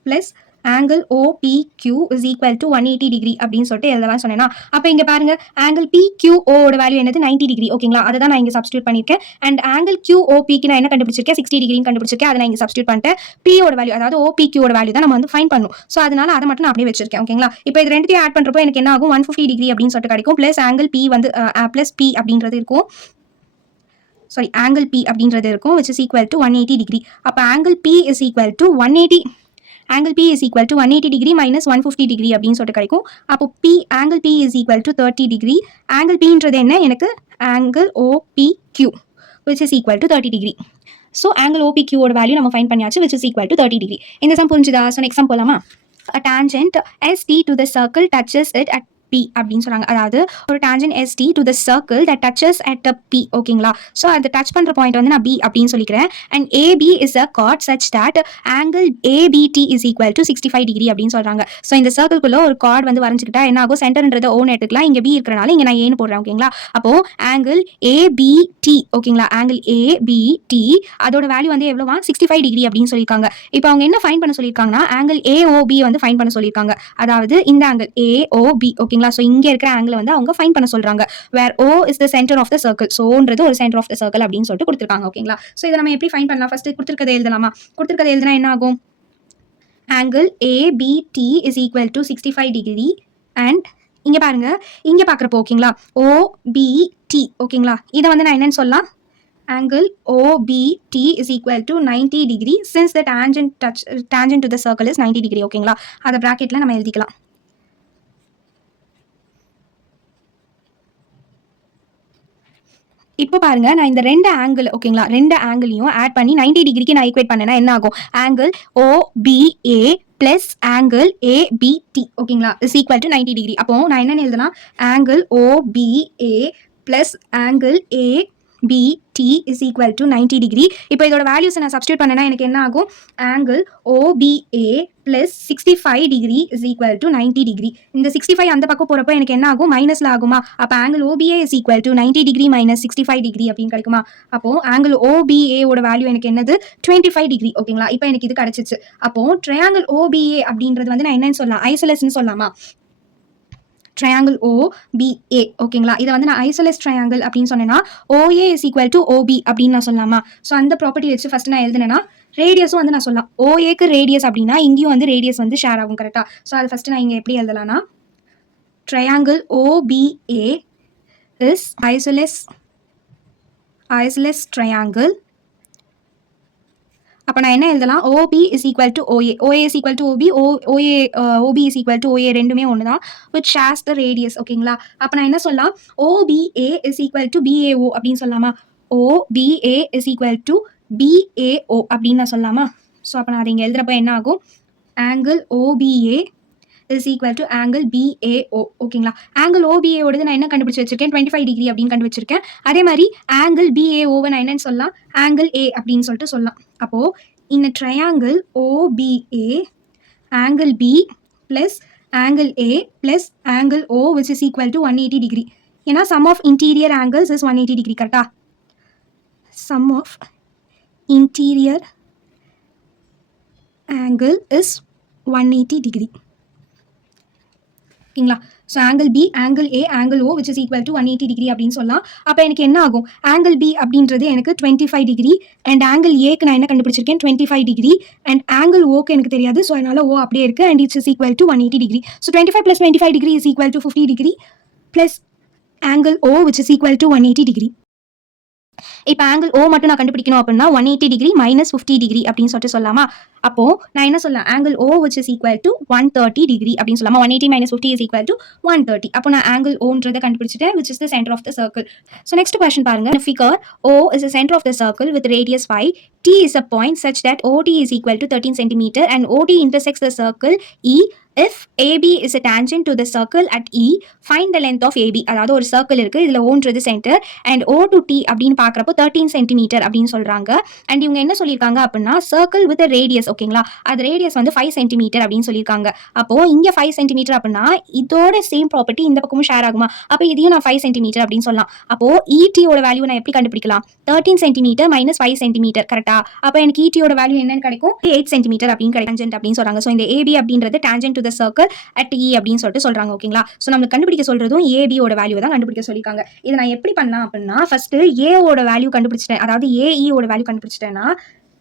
plus angle OPQ is equal to 180 degree அப்படின்னு சொல்லிட்டு எழுதலாம் சொன்னேன்னா, அப்போ இங்கே பாருங்க ஆங்கிள் PQO ஓட வேல்யூ என்னது 90 டிகிரி ஓகேங்களா, அதை தான் நான் இங்கே சப்ஸ்டியூட் பண்ணியிருக்கேன். அண்ட் ஆங்கிள் QOPக்கு நான் என்ன கண்டுபிடிச்சிருக்கேன் 60 டிகிரின்னு கண்டுபிடிச்சிருக்கேன், அதை நான் இங்கே சப்ஸ்டியூட் பண்ணிட்டேன். P ஓட வேல்யூ அதாவது OPQ ஓட வேல்யூ தான் நம்ம வந்து ஃபைன் பண்ணும். ஸோ அதனால அதை மட்டும் நான் அப்படியே வச்சிருக்கேன் ஓகேங்களா. இப்போ இது ரெண்டுத்தையும் ஆட் பண்ணுறப்போ எனக்கு என்ன ஆகும் 150 டிகிரி அப்படின்னு சொல்லிட்டு கிடைக்கும். ப்ளஸ் ஆங்கிள் P வந்து ப்ளஸ் P அப்படின்றது இருக்கும். சாரி ஆங்கிள் P அப்படின்றது இருக்கும் which is equal to 180 degree. அப்போ angle P is equal to 180 angle P is equal to 180 degree minus 150 degree அப்படின்னு சொல்லிட்டு கிடைக்கும். அப்போ angle P is equal to 30 degree. angle P ன்றது என்ன எனக்கு angle OPQ which is equal to 30 degree. So angle OPQ ஓட value நம்ம find பண்ணியாச்சு which is equal to 30 degree. இந்த சம் புரிஞ்சுதா? ஸோ நெக்ஸ்ட் சம் போலாமா? A tangent ST to the circle touches it at P அப்படின்னு சொல்றாங்க. அதாவது ஒரு tangent ST to the circle that touches at a P ஓகேங்களா. ஸோ அதை டச் பண்ணுற பாயிண்ட் வந்து நான் B அப்படின்னு சொல்லிக்கிறேன். And AB is a chord such that angle ABT is equal to 65 degree அப்படின்னு சொல்றாங்க. ஸோ இந்த சர்க்கிள்குள்ள ஒரு கார்டு வந்து வரைஞ்சிக்கிட்டா என்ன ஆகும், சென்டர்ன்றதை ஓன் எடுத்துக்கலாம். இங்கே B இருக்கிறனால இங்கே நான் ஏன்னு போடுறேன் ஓகேங்களா. அப்போ ஆங்கிள் ABT ஓகேங்களா, ஆங்கிள் ABT அதோட வேல்யூ வந்து எவ்வளோவா 65 டிகிரி அப்படின்னு சொல்லியிருக்காங்க. இப்போ அவங்க என்ன ஃபைன் பண்ண சொல்லியிருக்காங்கன்னா ஆங்கிள் AOB வந்து ஃபைன் பண்ண சொல்லியிருக்காங்க. அதாவது இந்த ஆங்கிள் AOB ஓகேங்களா. ஸோ இங்கே இருக்கிற ஆங்கிள் வந்து அவங்க ஃபைன் பண்ண சொல்றாங்க. Where O is the center of the circle. So ஓன்றது ஒரு சென்டர் ஆஃப் த சர்க்கிள் அப்படின்னு சொல்லிட்டு கொடுத்துருக்காங்க ஓகேங்களா. ஸோ இதை நம்ம எப்படி ஃபைன் பண்ணலாம்? ஃபர்ஸ்ட் கொடுத்துருக்கதை எழுதலாமா? கொடுத்துருக்கதை எழுதுனா என்ன ஆகும், angle ABT is equal to 65 degree. And இங்கே பாருங்க, இங்கே பார்க்குறப்போ ஓகேங்களா OBT ஓகேங்களா, இதை வந்து நான் என்னன்னு சொல்லலாம், angle OBT is equal to 90 degree since the tangent to the circle is 90 degree ஓகேங்களா. அதை பிராக்கெட்டில் நம்ம எழுதிக்கலாம். இப்போ பாருங்க, நான் இந்த ரெண்டு ஆங்கிள் ஓகேங்களா, ரெண்டு ஆங்கிளையும் ஆட் பண்ணி 90 டிகிரிக்கு நான் ஈக்குவேட் பண்ணேன்னா என்ன ஆகும், angle OBA plus angle ABT ஓகேங்களா இஸ் ஈக்குவல் டு 90 டிகிரி. அப்போ நான் என்னென்னு எழுதலாம், angle OBA plus angle ABT is equal to 90 degree. இப்போ இதோட வேல்யூஸ் நான் சப்ஸ்டியூட் பண்ணேன்னா எனக்கு என்ன ஆகும், angle OBA plus 65 degree is equal to 90 degree. இந்த 65 அந்த பக்கம் போகிறப்போ எனக்கு என்ன ஆகும், மைனஸில் ஆகுமா. அப்போ angle OBA is equal to 90 degree minus 65 degree அப்படின்னு கிடைக்குமா. அப்போ ஆங்கிள் OBA ஓட வேல்யூ எனக்கு என்னது 25 டிகிரி ஓகேங்களா. இப்போ எனக்கு இது கிடைச்சிச்சு. அப்போ ட்ரையாங்கிள் OBA அப்படின்றது வந்து நான் என்னன்னு சொல்லலாம், ஐசோலேஸ்ன்னு சொல்லலாமா. ட்ரையாங்கிள் OBA ஓகேங்களா, இதை வந்து நான் ஐசோலேஸ் ட்ரையாங்கிள் அப்படின்னு சொன்னேன்னா OA is equal to OB அப்படின்னு நான் சொல்லலாமா. ஸோ அந்த ப்ராப்பர்ட்டி வச்சு ஃபர்ஸ்ட் நான் எழுதுனேன்னா ரேடியஸும் வந்து நான் சொல்லலாம். OAக்கு ரேடியஸ் அப்படின்னா இங்கேயும் வந்து ரேடியஸ் வந்து ஷேர் ஆகும் கரெக்டாக. ஸோ அது ஃபர்ஸ்ட் நான் இங்கே எப்படி எழுதலாம்னா ட்ரையாங்கிள் OBA இஸ் ஐசோலேஸ் ட்ரையாங்கிள். அப்போ நான் என்ன எழுதலாம், OB is equal to OA, OA is equal to OB, OB is equal to OA ரெண்டுமே ஒன்று தான், விச் ஷேர்ஸ் த ரேடியஸ் ஓகேங்களா. அப்போ நான் என்ன சொல்லலாம், OBA is equal to BAO அப்படின்னு சொல்லலாமா. OBA is equal to BAO அப்படின்னு நான் சொல்லலாமா. ஸோ அப்போ நான் அதை இங்கே எழுதுறப்ப என்ன ஆகும், angle OBA is equal to angle BAO ஓகேங்களா. ஆங்கிள் OBA ஓடது நான் என்ன கண்டுபிடிச்சி வச்சிருக்கேன் 25 டிகிரி அப்படின்னு கண்டுபிடிச்சிருக்கேன். அதே மாதிரி ஆங்கிள் BAOவை நான் என்னன்னு சொல்லலாம், ஆங்கிள் A அப்படின்னு சொல்லிட்டு சொல்லலாம். அப்போது இந்த triangle OBA angle B plus angle A plus angle O which is equal to 180 degree. ஏன்னா sum of interior angles is 180 degree கரெக்டா. Sum of interior angle is 180 degree ஓகேங்களா. So angle B angle A angle O which is equal to 180 degree அப்படின்னு சொல்லலாம். அப்போ எனக்கு என்ன ஆகும், angle B அப்படின்றது எனக்கு 25 டிகிரி அண்ட் ஆங்கிள் ஏக்கு நான் என்ன கண்டுபிடிச்சிருக்கேன் 25 டிகிரி அண்ட் ஆங்கிள் ஓக்கு எனக்கு தெரியாது. ஸோ அதனால O அப்படியே இருக்குது and it's is equal to 180 degree. So 25 + 25 degree is equal to 50 degree plus angle O which is equal to 180 degree. இப்போ ஆங்கிள் O மட்டும் நான் கண்டுபிடிக்கணும் அப்படின்னா 180 டிகிரி மைனஸ் 50 டிகிரி அப்படின்னு சொல்லிட்டு சொல்லலாமா. அப்போ நான் என்ன சொல்லலாம், angle O which is equal to 130 degree அப்படின்னு சொல்லலாமா. 180 minus 50 is equal to 130. அப்போ நான் ஆங்கிள் Oன்றதை கண்டுபிடிச்சிட்டேன் which is the center of the circle. So next question பாருங்க, figure O is the center of the circle with radius 5. T is a point such that OT is equal to 13 cm and OT intersects the circle E if AB is a tangent to the circle at E, find the length of AB. அதாவது ஒரு circle இருக்கு, இதுல ஓன்றது centre and O to T அப்படின்னு பார்க்குறப்போ 13 centimetre அப்படின்னு சொல்றாங்க. And இவங்க என்ன சொல்லியிருக்காங்க அப்படின்னா சர்க்கிள் வித் ரேடியஸ், ஓகேங்களா, அது ரேடியஸ் வந்து 5 சென்டிமீட்டர் அப்படின்னு சொல்லியிருக்காங்க. அப்போ இங்க 5 சென்டிமீட்டர் அப்படின்னா இதோட சேம் ப்ராப்பர்ட்டி இந்த பக்கமும் ஷேர் ஆகுமா? அப்போ இதையும் நான் 5 சென்டிமீட்டர் அப்படின்னு சொல்லலாம். அப்போ ETயோட வேல்யூ நான் எப்படி கண்டுபிடிக்கலாம்? 13 சென்டிமீட்டர் மைனஸ் 5 சென்டிமீட்டர், கரெக்டா? அப்போ எனக்கு ETயோட வேல்யூ என்னன்னு கிடைக்கும்? 8 சென்டிமீட்டர் அப்படின்னு கிடைக்கும் அப்படின்னு சொல்றாங்க. ஸோ இந்த AB அப்படின்றது tangent to the circle at E அப்படின்னு சொல்லிட்டு சொல்றாங்க, ஓகேங்களா? ஸோ நம்மளுக்கு கண்டுபிடிக்க சொல்றதும் AB ஓட வேல்யூ தான் கண்டுபிடிக்க சொல்லியிருக்காங்க. இதை நான் எப்படி பண்ணலாம் அப்படின்னா ஃபர்ஸ்ட் A ஓட வேல்யூ கண்டுபிடிச்சிட்டேன், அதாவது AE ஓட வேல்யூ கண்டுபிடிச்சிட்டேன்னா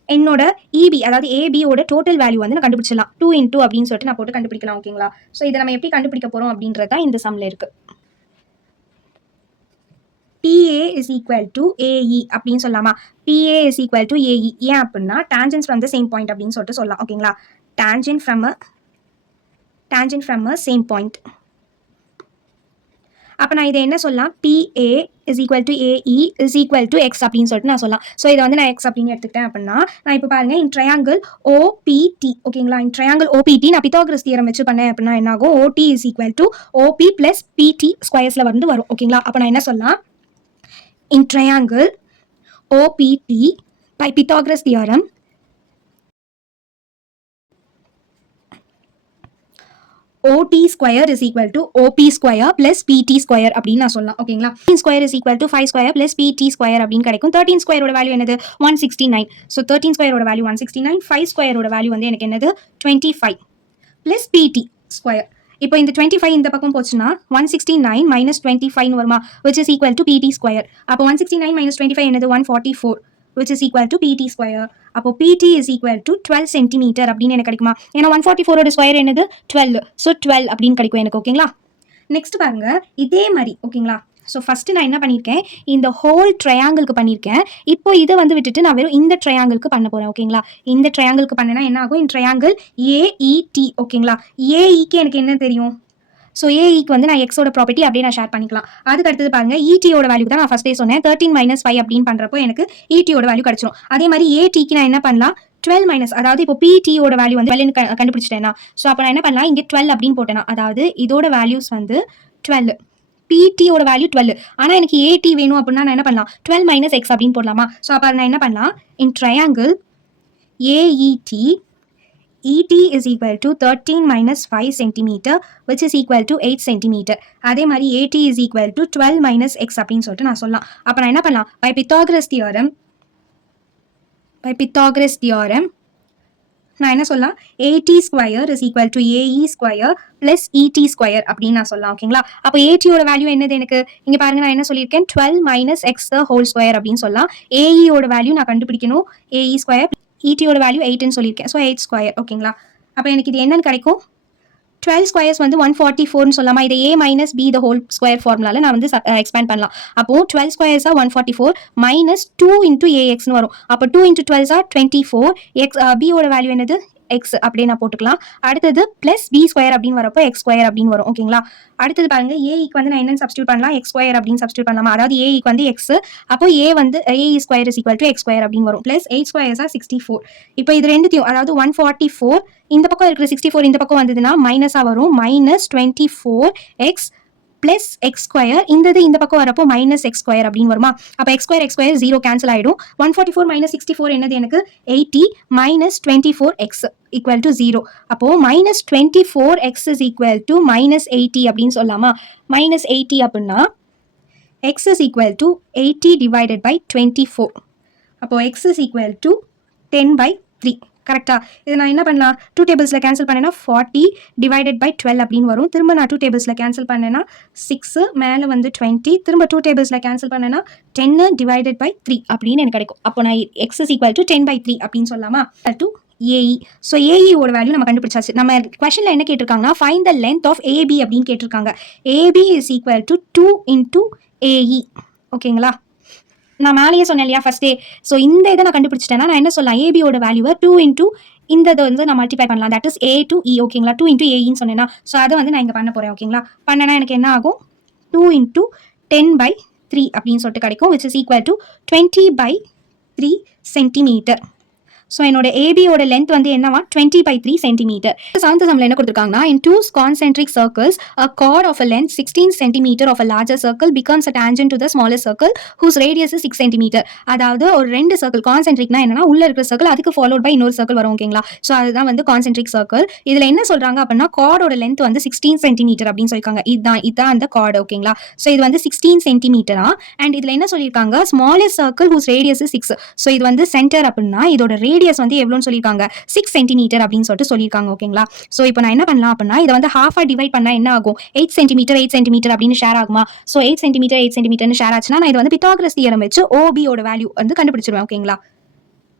என்னோட EB அதாவது AB ஓட டோட்டல் வேல்யூ வந்து நான் கண்டுபிடிச்சிடலாம். 2 into அப்படின்னு சொல்லிட்டு நான் போட்டு கண்டுபிடிக்கலாம், ஓகேங்களா? ஸோ இதை நம்ம எப்படி கண்டுபிடிக்க போறோம் அப்படின்றது தான் இந்த சம்ல இருக்கு. PA is equal to AE அப்படின்னு சொல்லலாமா? PA is equal to AE ஏன் அப்படின்னா tangents from the same point அப்படின்னு சொல்லிட்டு சொல்லலாம், ஓகேங்களா? tangent from a same point. அப்போ நான் இதை என்ன சொல்லலாம்? PA is equal to AE is equal to X அப்படின்னு சொல்லிட்டு நான் சொல்லலாம். ஸோ இதை வந்து நான் X அப்படின்னு எடுத்துக்கிட்டேன் அப்படின்னா நான் இப்போ பாருங்க இன் ட்ரையாங்கிள் OPT, ஓகேங்களா? இன் ட்ரையாங்கிள் OPT நான் பித்தாகரஸ் தியரம் வச்சு பண்ணேன் அப்படின்னா என்ன ஆகும்? OT is equal to OP plus PT ஸ்கொயர்ஸ்ல வந்து வரும், ஓகேங்களா? அப்போ நான் என்ன சொல்லலாம்? In triangle OPT by Pythagoras theorem, OT square is equal to OP square plus PT square அப்படின்னு நான் சொல்லலாம், ஓகேங்களா? 13 square is equal to 5 square plus PT square அப்படின்னு கிடைக்கும். 13 square ஓட வேல்யூ என்னது? 169. ஸோ 13 square ஓட வேல்யூ 169, 5 square ஓட வேல்யூ வந்து எனக்கு என்னது? 25 plus PT square. இப்போ இந்த 25 இந்த பக்கம் போச்சுன்னா 169 minus 25 வருமா, which is equal to PT square. அப்போ 169 minus 25 என்னது? 144, which is equal to PT square. அப்போ PT is equal to 12 centimeter அப்படின்னு எனக்கு கிடைக்குமா? ஏன்னா 144 ஓட ஸ்கொயர் என்னது? 12. ஸோ 12 அப்படின்னு கிடைக்கும் எனக்கு, ஓகேங்களா? நெக்ஸ்ட் பாருங்க இதே மாதிரி, ஓகேங்களா? ஸோ ஃபஸ்ட்டு நான் என்ன பண்ணியிருக்கேன்? இந்த ஹோல் ட்ரையாங்கிளுக்கு பண்ணியிருக்கேன். இப்போ இதை வந்து விட்டுட்டு நான் வெறும் இந்த ட்ரையாங்கிளுக்கு பண்ண போகிறேன், ஓகேங்களா? இந்த ட்ரையாங்கிளுக்கு பண்ணேன்னா என்ன ஆகும்? இந்த ட்ரையாங்கிள் AET, ஓகேங்களா? AEக்கு எனக்கு என்ன தெரியும்? ஸோ ஏஇக்கு வந்து நான் எக்ஸோட ப்ராப்பர்ட்டி அப்படியே நான் ஷேர் பண்ணிக்கலாம். அதுக்கு அடுத்தது பாருங்க ETயோட வேல்யூ தான் நான் ஃபர்ஸ்டே சொன்னேன். 13 minus 5 அப்படின்னு பண்ணுறப்போ எனக்கு ETயோட வேல்யூ கிடச்சிரும். அதே மாதிரி ATக்கு நான் என்ன பண்ணலாம்? 12 மைனஸ், அதாவது இப்போ PTயோட வேல்யூ வந்து 12 கண்டுபிடிச்சிட்டேன்னா ஸோ அப்போ நான் என்ன பண்ணலாம்? இங்கே 12 அப்படின்னு போட்டேன்னா அதாவது இதோட வேல்யூஸ் வந்து 12, PTயோட வேல்யூ 12. ஆனால் எனக்கு AT வேணும் அப்படின்னா நான் என்ன பண்ணலாம்? 12 minus X அப்படின்னு போடலாமா? ஸோ அப்போ நான் என்ன பண்ணலாம்? இன் triangle AET, ET is equal to 13 minus 5 centimeter, which is equal to 8 centimeter. அதே மாதிரி AT is equal to 12 minus X அப்படின்னு சொல்லிட்டு நான் சொல்லலாம். அப்போ நான் என்ன பண்ணலாம்? by Pythagoras theorem நான் என்ன சொல்லலாம்? AT square is equal to AE square plus ET square அப்படின்னு நான் சொல்லலாம், ஓகேங்களா? அப்போ ATயோட வேல்யூ என்னது எனக்கு? இங்கே பாருங்க நான் என்ன சொல்லியிருக்கேன்? 12 minus X the whole square அப்படின்னு சொல்லலாம். AEயோட வேல்யூ நான் கண்டுபிடிக்கணும். AE square, ETயோட வேல்யூ 8ன்னு சொல்லியிருக்கேன். ஸோ 8 ஸ்கொயர், ஓகேங்களா? அப்போ எனக்கு இது என்னன்னு கிடைக்கும்? 12 ஸ்கொயர்ஸ் வந்து 144ன்னு சொல்லலாமா? இதை A minus B the whole square ஃபார்முலாவில் நான் வந்து எக்ஸ்பேண்ட் பண்ணலாம். அப்போ 12 ஸ்கொயர்ஸாக 144 மைனஸ் 2 into AXன்னு வரும். அப்போ 2 into 12 24, X Bயோட வேல்யூ என்னது? X அப்படியே நான் போட்டுக்கலாம். அடுத்தது பிளஸ் B ஸ்கொயர் அப்படின்னு வரப்போ X ஸ்கொயர் அப்படின்னு வரும், ஓகேங்களா? அடுத்தது பாருங்க ஏக்கு வந்து நான் என்னன்னு சப்ஸ்டியூட் பண்ணலாம்? X ஸ்கொயர் அப்படின்னு சப்ஸ்டியூட் பண்ணலாமா? அதாவது ஏக்கு வந்து X, அப்போ A வந்து AE square is equal to X square அப்படின்னு வரும். பிளஸ் 8 ஸ்கொயர்ஸா 64. இப்போ இது ரெண்டுத்தையும் அதாவது 144 இந்த பக்கம் இருக்கிற 64 இந்த பக்கம் வந்ததுன்னா மைனஸாக வரும். Minus 24X plus X square, இந்த பக்கம் வரப்போ மைனஸ் எக்ஸ் ஸ்கொயர் அப்படின்னு வருமா? அப்போ எக்ஸ் ஸ்கொயர் 0 கேன்சல் ஆகிடும். 144 minus 64 என்னது எனக்கு? 80 minus 24x equal to 0. அப்போ minus 24x is equal to minus 80 அப்படின்னு சொல்லலாமா? minus 80 அப்படின்னா x is equal to 80 divided by 24. அப்போ x is equal to 10/3. கரெக்டா? இதை நான் என்ன பண்ணலாம்? 2 டேபிள்ஸில் கேன்சல் பண்ணேன்னா 40 டிவைடட் பை 12 அப்படின்னு வரும். திரும்ப நான் 2 டேபிள்ஸில் கேன்சல் பண்ணேன்னா 6, மேலே வந்து 20, திரும்ப 2 டேபிள்ஸில் கேன்சல் பண்ணேன்னா 10 டிவைடட் பை 3 அப்படின்னு எனக்கு கிடைக்கும். அப்போ நான் எக்ஸ் இஸ் ஈக்குவல் டு 10/3 அப்படின்னு சொல்லலாமா? To AE. ஸோ ஏஇயோட வேல்யூ நம்ம கண்டுபிடிச்சாச்சு. நம்ம கொஸ்டினில் என்ன கேட்டிருக்காங்கன்னா find the length of AB அப்படின்னு கேட்டிருக்காங்க. AB is equal to 2 into AE, ஓகேங்களா? நான் மேலேயே சொன்னேன் இல்லையா ஃபர்ஸ்டே. ஸோ இந்த இதை நான் கண்டுபிடிச்சிட்டேன்னா நான் என்ன சொல்லலாம்? ஏபியோட வேல்யூவை 2 into இந்த இதை வந்து நான் மல்டிப்ளை பண்ணலாம். That is A to E, ஓகேங்களா? 2 into ஏஇன்னு சொன்னேன்னா ஸோ அதை வந்து நான் இங்கே பண்ண போகிறேன், ஓகேங்களா? பண்ணனா எனக்கு என்ன ஆகும்? 2 into 10/3 அப்படின்னு சொல்லிட்டு கிடைக்கும், which is equal to 20/3 centimetre. So என்னோட ஏபியோட லென்த் வந்து என்னவா 20/3 சென்டிமீட்டர். செவன்த் சம்ல என்ன கொடுத்துருக்காங்கன்னா in two concentric circles a chord of a length 16 centimeter of a larger circle becomes a tangent to the smaller circle whose radius is 6 centimeter. அதாவது ஒரு ரெண்டு circle கான்சென்ட்ரிக்னா என்னன்னா உள்ள இருக்கிற சர்க்கிள் அதுக்கு ஃபாலோட் பை இன்னொரு சர்க்கிள் வரும் ஓகேங்களா. ஸோ அதுதான் வந்து கான்சென்ட்ரிக் சர்க்கிள். இதுல என்ன சொல்றாங்க அப்படின்னா கார்டோட லென்த் வந்து 16 சென்டிமீட்டர் அப்படின்னு சொல்லியிருக்காங்க. இதுதான் அந்த கார்டு ஓகேங்களா. ஸோ இது வந்து 16 சென்டிமீட்டரா. அண்ட் இதுல என்ன சொல்லியிருக்காங்க smaller circle whose radius is 6. So இது வந்து சென்டர் அப்படின்னா இதோட ரேடியஸ் வந்து எவ்வளோன்னு சொல்லியிருக்காங்க 6 சென்டிமீட்டர் அப்படின்னு சொல்லிட்டு சொல்லியிருக்காங்க ஓகேங்களா. ஸோ இப்போ நான் என்ன பண்ணலாம் அப்படின்னா இதை வந்து ஹாஃபா டிவைட் பண்ணா என்ன ஆகும் 8 சென்டிமீட்டர் அப்படின்னு ஷேர் ஆகுமா. ஸோ 8 சென்டிமீட்டர்னு ஷேர் ஆச்சுன்னா நான் இதை வந்து பித்தாகரஸ் தியரம் வச்சு ஓபியோட வேல்யூ வந்து கண்டுபிடிச்சிருவேன் ஓகேங்களா.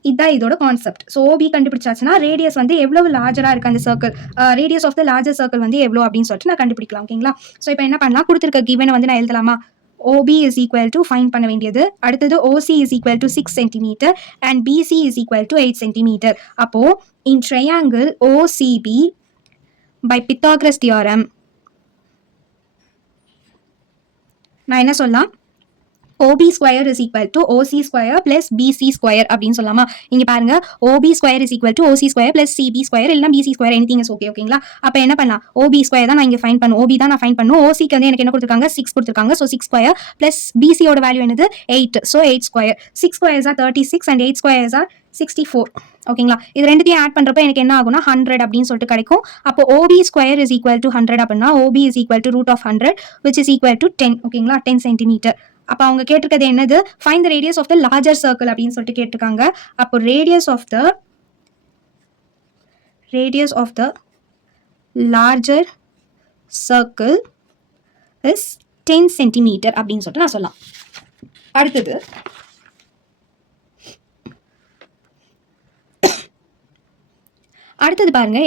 இதுதான் இதோட கான்செப்ட். ஸோ ஓபி கண்டுபிடிச்சாச்சுன்னா ரேடியஸ் வந்து எவ்வளவு லார்ஜரா இருக்கு அந்த சர்க்கிள், radius of the larger circle வந்து எவ்வளோ அப்படின்னு சொல்லிட்டு நான் கண்டுபிடிக்கலாம் ஓகேங்களா. ஸோ இப்போ என்ன பண்ணலாம் கொடுத்துருக்க கிவனை வந்து நான் எழுதலாமா. OB is equal to fine பண்ண வேண்டியது. அடுத்தது OC is equal to 6 centimeter and BC is equal to 8 centimeter. அப்போ in triangle OCB by Pythagoras theorem நான் என்ன சொல்லலாம் OB square is equal to OC square plus BC square அப்படின்னு சொல்லலாமா. இங்க பாருங்க OB square is equal to OC square plus CB square இல்லைனா BC square anything is okay ஓகேங்களா. அப்ப என்ன பண்ணலாம் OB square தான் நான் இங்க ஃபைண்ட் பண்ணும். OB தான் நான் ஃபைண்ட் பண்ணும். OC க்கு வந்து எனக்கு என்ன கொடுத்திருக்காங்க 6 கொடுத்திருக்காங்க. ஸோ 6 square plus BC ஓட வேல்யூ என்னது 8. So 8 square 6 squares are 36 and 8 squares are 64 ஓகேங்களா. இது ரெண்டுத்தையும் ஆட் பண்றப்ப எனக்கு என்ன ஆகும்னா 100 அப்படின்னு சொல்லிட்டு கிடைக்கும். அப்போ OB square is equal to 100 அப்படின்னா OB is equal to root of 100 which is equal to 10 ஓகேங்களா 10 சென்டிமீட்டர். அப்போ அவங்க கேட்டிருக்கிறது என்னது find the radius of the larger circle அப்படின்னு சொல்லிட்டு கேட்டிருக்காங்க. அப்போ radius of the larger circle is 10 centimetre அப்படின்னு சொல்லிட்டு நான் சொல்லலாம். அடுத்தது பாருங்க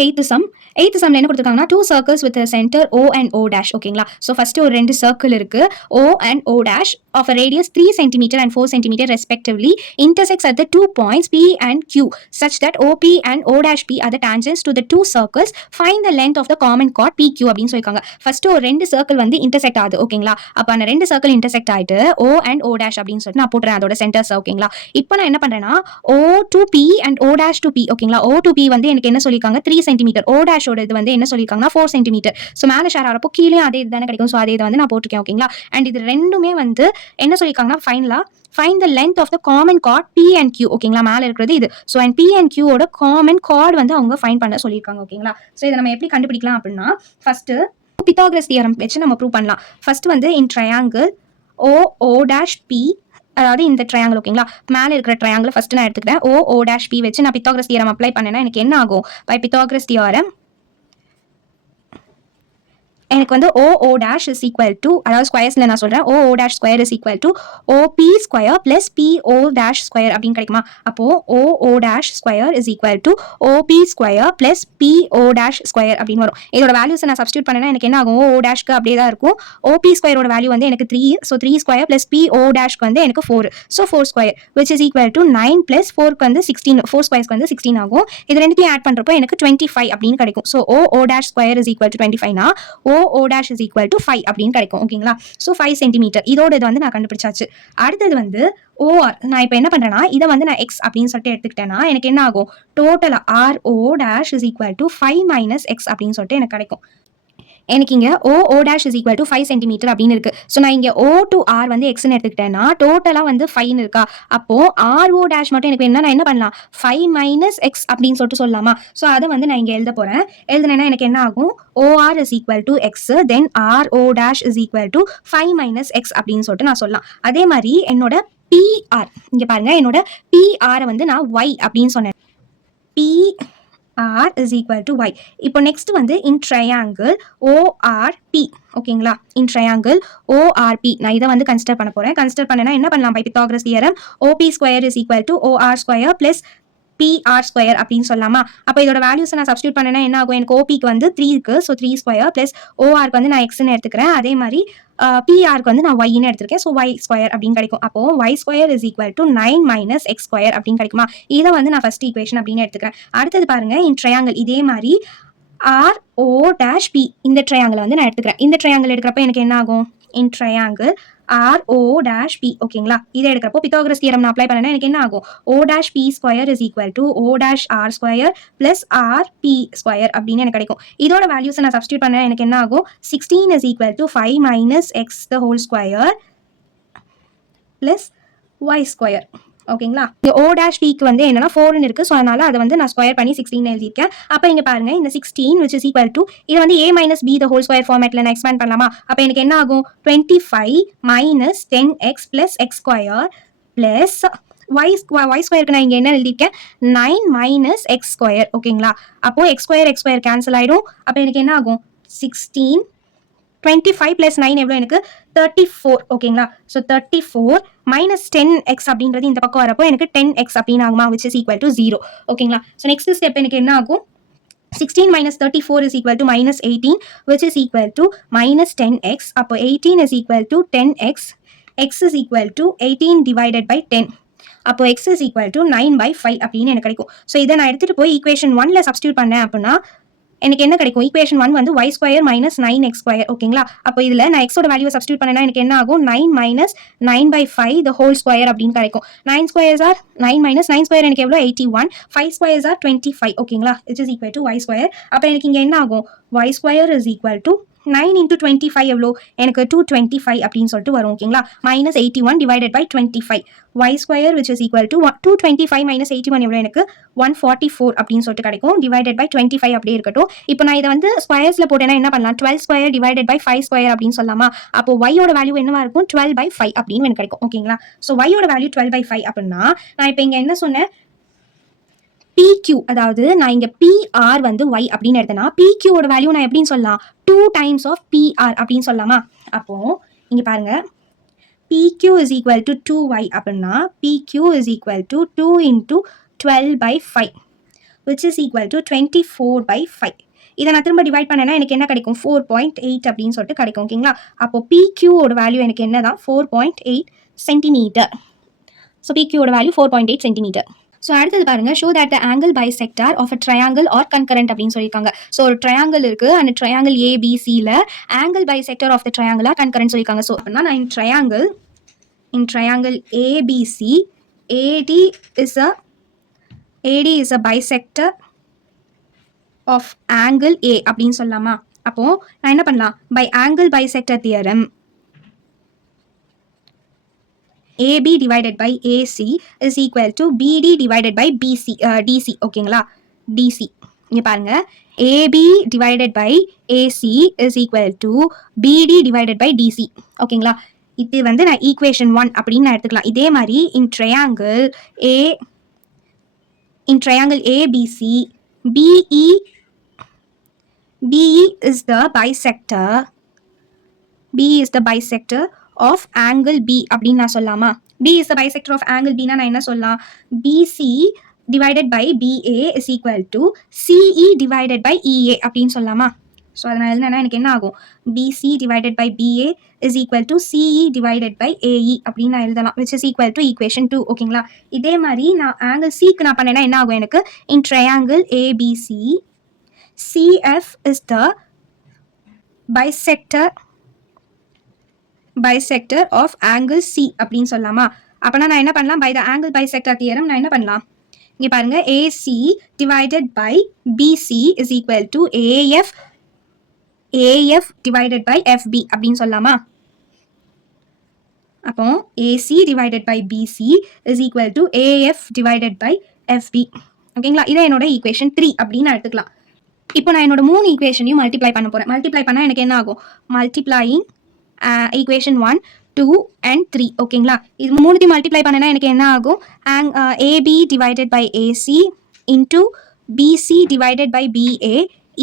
எய்த் சம்ல என்ன கொடுத்துருக்காங்கன்னா two circles with centre O and O dash ஓகேங்களா. ஸோ ஃபர்ஸ்ட் ஒரு ரெண்டு சர்க்கிள் இருக்கு O and O dash of a radius 3 cm and 4 cm respectively intersects at the 2 points P and Q such that OP and O dash P are the tangents to the two circles. Find the length of the common chord PQ அப்படின்னு சொல்லியிருக்காங்க. First ஒரு ரெண்டு circle வந்து intersect ஆகுது ஓகேங்களா. அப்போ அந்த ரெண்டு சர்க்கிள் இன்டர்செக்ட் ஆயிட்டு O and O dash அப்படின்னு சொல்லிட்டு நான் போட்டுறேன் அதோட சென்டர்ஸ் ஓகேங்களா. இப்போ நான் என்ன பண்றேன்னா O to P and O dash to P ஓகேங்களா. O to P வந்து எனக்கு என்ன சொல்லியிருக்காங்க 3 சென்டிமீட்டர். O dash ஓட இது வந்து என்ன சொல்லியிருக்காங்கன்னா 4 சென்டிமீட்டர். ஸோ மேலே ஷேர் ஆகிறப்போ கீழே அதே இதுதானே கிடைக்கும். ஸோ அதே இதை வந்து நான் போட்டிருக்கேன் ஓகேங்களா. அண்ட் இது ரெண்டுமே வந்து என்ன சொல்லியிருக்காங்கன்னா find the length of the common chord P and Q ஓகேங்களா. மேலே இருக்கிறது இது. So and P and Q ஓட காமன் கார்டு வந்து அவங்க ஃபைண்ட் பண்ண சொல்லியிருக்காங்க ஓகேங்களா. ஸோ இதை நம்ம எப்படி கண்டுபிடிக்கலாம் அப்படின்னா ஃபர்ஸ்ட் பித்தாகரஸ் தியரம் வச்சு நம்ம ப்ரூவ் பண்ணலாம். ஃபர்ஸ்ட் வந்து இன் ட்ரையாங்கிள் O dash P அதாவது இந்த ட்ரையாங்கிள் ஓகேங்களா. மேலே இருக்கிற ட்ரையாங்கிள் ஃபர்ஸ்ட் நான் எடுத்துக்கிறேன். O dash P வச்சு நான் பித்தாகரஸ் தியரம் அப்ளை பண்ணேன்னா எனக்கு என்ன ஆகும் பை பித்தாகரஸ் தியரம் எனக்கு வந்து O dash is equal to அதாவது ஸ்கொயர்ஸ்ல நான் சொல்றேன் O dash square is equal to OP square plus PO dash square அப்படின்னு கிடைக்குமா. அப்போ O dash square is equal to OP square plus PO dash square அப்படின்னு வரும். இதோட வேல்யூஸ் நான் சப்ஸ்டியூட் பண்ணேன்னா எனக்கு என்ன ஆகும் O dashக்கு அப்படியே தான் இருக்கும். OP square ஓட வேல்யூ வந்து எனக்கு 3. ஸோ 3 square plus PO dashக்கு வந்து எனக்கு 4. So 4 square which is equal to 9 plus 4க்கு வந்து 16. 4 squaresக்கு வந்து 16 ஆகும். இது ரெண்டுத்தையும் ஆட் பண்றப்போ எனக்கு 25 அப்படின்னு கிடைக்கும். So O dash square is equal to 25 னா O dash is equal to 5 அப்படின்னு கிடைக்கும் ஓகேங்களா. ஸோ 5 சென்டிமீட்டர் இதோட இது வந்து நான் கண்டுபிடிச்சாச்சு. அடுத்தது வந்து OR நான் இப்போ என்ன பண்றேன்னா இதை வந்து நான் X அப்படின்னு சொல்லிட்டு எடுத்துக்கிட்டேன்னா எனக்கு என்ன ஆகும் டோட்டலா RO dash is equal to 5 minus X அப்படின்னு சொல்லிட்டு எனக்கு கிடைக்கும். எனக்கு இங்கே O dash is equal to 5 centimetre அப்படின்னு இருக்கு. ஸோ நான் இங்கே O to R வந்து எக்ஸ்ன்னு எடுத்துக்கிட்டேன்னா டோட்டலாக வந்து 5 இருக்கா. அப்போ RO dash மட்டும் எனக்கு என்ன நான் என்ன பண்ணலாம் 5 minus X அப்படின்னு சொல்லிட்டு சொல்லலாமா. ஸோ அதை வந்து நான் இங்கே எழுத போறேன். எழுதுனேன்னா எனக்கு என்ன ஆகும் OR is equal to X then RO dash is equal to 5 minus X அப்படின்னு சொல்லிட்டு நான் சொல்லலாம். அதே மாதிரி என்னோட PR இங்கே பாருங்க என்னோட PR வந்து நான் Y அப்படின்னு சொன்னேன். R is equal to Y. இப்போ நெக்ஸ்ட் வந்து in triangle ORP ஓகேங்களா. in triangle ORP நான் இதை வந்து கன்சிடர் பண்ண போறேன். கன்சிடர் பண்ணனா என்ன பண்ணலாம் by Pythagoras theorem OP square is equal to OR square plus PR square அப்படின்னு சொல்லலாமா. அப்போ இதோட வேல்யூஸ் நான் சப்ஸ்டியூட் பண்ணேன்னா என்ன ஆகும் எனக்கு OPக்கு வந்து 3 இருக்கு. ஸோ 3 ஸ்கொயர் பிளஸ் ORக்கு வந்து நான் எக்ஸ்ன்னு எடுத்துக்கிறேன். அதே மாதிரி PRக்கு வந்து நான் ஒய்ன்னு எடுத்திருக்கேன். ஸோ Y ஸ்கொயர் அப்படின்னு கிடைக்கும். அப்போ Y square is equal to 9 minus X square அப்படின்னு கிடைக்குமா. இதை வந்து நான் ஃபர்ஸ்ட் ஈக்குவேஷன் அப்படின்னு எடுத்துக்கிறேன். அடுத்தது பாருங்க இன் ட்ரையாங்கிள் இதே மாதிரி RO dash P இந்த ட்ரையாங்கிள் வந்து நான் எடுத்துக்கிறேன். இந்த ட்ரையாங்கிள் எடுக்கிறப்ப எனக்கு என்ன ஆகும் in triangle RO dash P ஓகேங்களா. இதை எடுக்கிறப்போ பித்தாகரஸ் தியரம் நான் அப்ளை பண்ணேன்னா எனக்கு என்ன ஆகும்? O dash P square is equal to O dash R square plus RP square அப்படின்னு எனக்கு கிடைக்கும். இதோட வேல்யூஸை நான் சப்ஸ்டியூட் பண்ணேன்னா எனக்கு என்ன ஆகும்? 16 is equal to 5 minus x the whole square plus y square. ஓகேங்களா. இந்த O dash Pக்கு வந்து என்னன்னா 4ன்னு இருக்கு. ஸோ அதனால அதை வந்து நான் ஸ்கொயர் பண்ணி 16 எழுதியிருக்கேன். அப்போ இங்கே பாருங்க இந்த 16 which is equal to இதை வந்து a minus b the whole square ஃபார்மேட்ல நான் எக்ஸ்பேண்ட் பண்ணலாமா? அப்போ எனக்கு என்ன ஆகும்? 25 minus 10x plus x square plus y ஸ்கொயருக்கு நான் இங்கே என்ன எழுதியிருக்கேன்? 9 minus x square. ஓகேங்களா. அப்போ x square கேன்சல் ஆயிடும். அப்போ எனக்கு என்ன ஆகும்? 16 25 plus 9 எவ்வளோ எனக்கு? 34. ஓகேங்களா. ஸோ 34 minus 10x அப்படின்றது இந்த பக்கம் வரப்போ எனக்கு 10x அப்படின்னு ஆகுமா, which is equal to 0. ஓகேங்களா. ஸோ நெக்ஸ்ட் ஸ்டெப் எனக்கு என்ன ஆகும்? 16 minus 34 is equal to minus 18, which is equal to minus 10x. அப்போ 18 is equal to 10x. x is equal to 18 divided by 10. அப்போ x is equal to 9/5 அப்படின்னு எனக்கு கிடைக்கும். So இதை நான் எடுத்துகிட்டு போய் ஈக்குவேஷன் 1ல சப்ஸ்டியூட் பண்ணேன் அப்படின்னா எனக்கு என்ன கிடைக்கும்? ஈக்குவேஷன் 1 வந்து y square minus 9x square. ஓகேங்களா. அப்போ இதில் நான் எக்ஸோட வேல்யூவை சப்ஸ்டியூட் பண்ணேன்னா எனக்கு என்ன ஆகும்? 9 minus 9/5 the whole square அப்படின்னு கிடைக்கும். 9 squares are 9 minus 9 square எனக்கு எவ்வளோ? 81. 5 squares are 25. ஓகேங்களா. which is equal to y square. அப்போ எனக்கு இங்கே என்ன ஆகும்? y square is equal to 9 into 25 எவ்வளோ? எனக்கு 225 அப்படின்னு சொல்லிட்டு வரும். ஓகேங்களா. minus 81 divided by 25. y square which is equal to 225 minus 81 எவ்வளோ? எனக்கு 144 அப்படின்னு சொல்லிட்டு கிடைக்கும். divided by 25 அப்படியே இருக்கட்டும். இப்போ நான் இதை வந்து ஸ்கொயர்ஸில் போட்டேன்னா என்ன பண்ணலாம்? 12 square divided by 5 square அப்படின்னு சொல்லலாமா? அப்போ y ஓட வேல்யூ என்னவா இருக்கும்? 12/5 அப்படின்னு எனக்கு கிடைக்கும். ஓகேங்களா. ஸோ y ஓட வேல்யூ 12/5 அப்படின்னா நான் இப்போ இங்கே என்ன சொன்னேன்? PQ, அதாவது நான் இங்க PR வந்து y அப்படின்னு எடுத்தேன்னா PQ ஓட வேல்யூ நான் எப்படின்னு சொல்லலாம்? 2 times of PR அப்படின்னு சொல்லலாமா? அப்போ இங்க பாருங்க, PQ is equal to 2y அப்படின்னா PQ is equal to 2 into 12/5 which is equal to 24/5. இதை நான் திரும்ப டிவைட் பண்ணேன்னா எனக்கு என்ன கிடைக்கும்? 4.8 அப்படின்னு சொல்லிட்டு கிடைக்கும். ஓகேங்களா. அப்போ PQ ஓட வேல்யூ எனக்கு என்னதான்? 4.8 சென்டிமீட்டர். ஸோ PQ ஓட வேல்யூ 4.8 சென்டிமீட்டர். ஸோ அடுத்தது பாருங்க, show that the angle bisector of a triangle are concurrent அப்படின்னு சொல்லியிருக்காங்க. ஸோ ஒரு ட்ரையாங்கிள் இருக்கு, அந்த ட்ரையாங்கிள் ஏபிசியில் angle bisector of the triangle are concurrent சொல்லியிருக்காங்க. ஸோ அப்படின்னா நான் in triangle ABC AD is a bisector of angle A அப்படின்னு சொல்லலாமா? அப்போ நான் என்ன பண்ணலாம்? By angle bisector theorem AB divided by AC is equal to BD divided by DC. ஓகேங்களா. DC இங்கே பாருங்க, AB divided by AC is equal to BD divided by DC. ஓகேங்களா. இது வந்து நான் ஈக்குவேஷன் 1 அப்படின்னு நான் எடுத்துக்கலாம். இதே மாதிரி in triangle ABC BE is the bisector of angle B அப்படின்னு நான் சொல்லலாமா? B is the bisector of angle B னா நான் என்ன சொல்லலாம்? BC divided by BA is equal to CE divided by EA அப்படின்னு சொல்லலாமா? ஸோ அதனால் என்னன்னா எனக்கு என்ன ஆகும்? BC divided by BA is equal to CE divided by AE அப்படின்னு நான் எழுதலாம், which is equal to equation 2. ஓகேங்களா. இதே மாதிரி நான் ஆங்கிள் Cக்கு நான் பண்ணேன்னா என்ன ஆகும் எனக்கு? in triangle ABC CF is the bisector of angle C அப்படின்னு சொல்லலாமா? அப்போனா நான் என்ன பண்ணலாம்? By the angle bisector theorem நான் என்ன பண்ணலாம்? இங்கே பாருங்க, AC divided by BC is equal to AF divided by FB அப்படின்னு சொல்லலாமா? அப்போ AC divided by BC is equal to AF divided by FB. ஓகேங்களா. இதை என்னோட ஈக்குவேஷன் 3 அப்படின்னு நான் எடுத்துக்கலாம். இப்போ நான் என்னோட 3 ஈக்குவேஷனையும் மல்டிப்ளை பண்ண போகிறேன். மல்டிப்ளை பண்ணால் எனக்கு என்ன ஆகும்? Multiplying equation 1, 2 and 3. ஓகேங்களா. இது மூணுத்தையும் மல்டிப்ளை பண்ணனா எனக்கு என்ன ஆகும்? AB divided by AC into BC divided by BA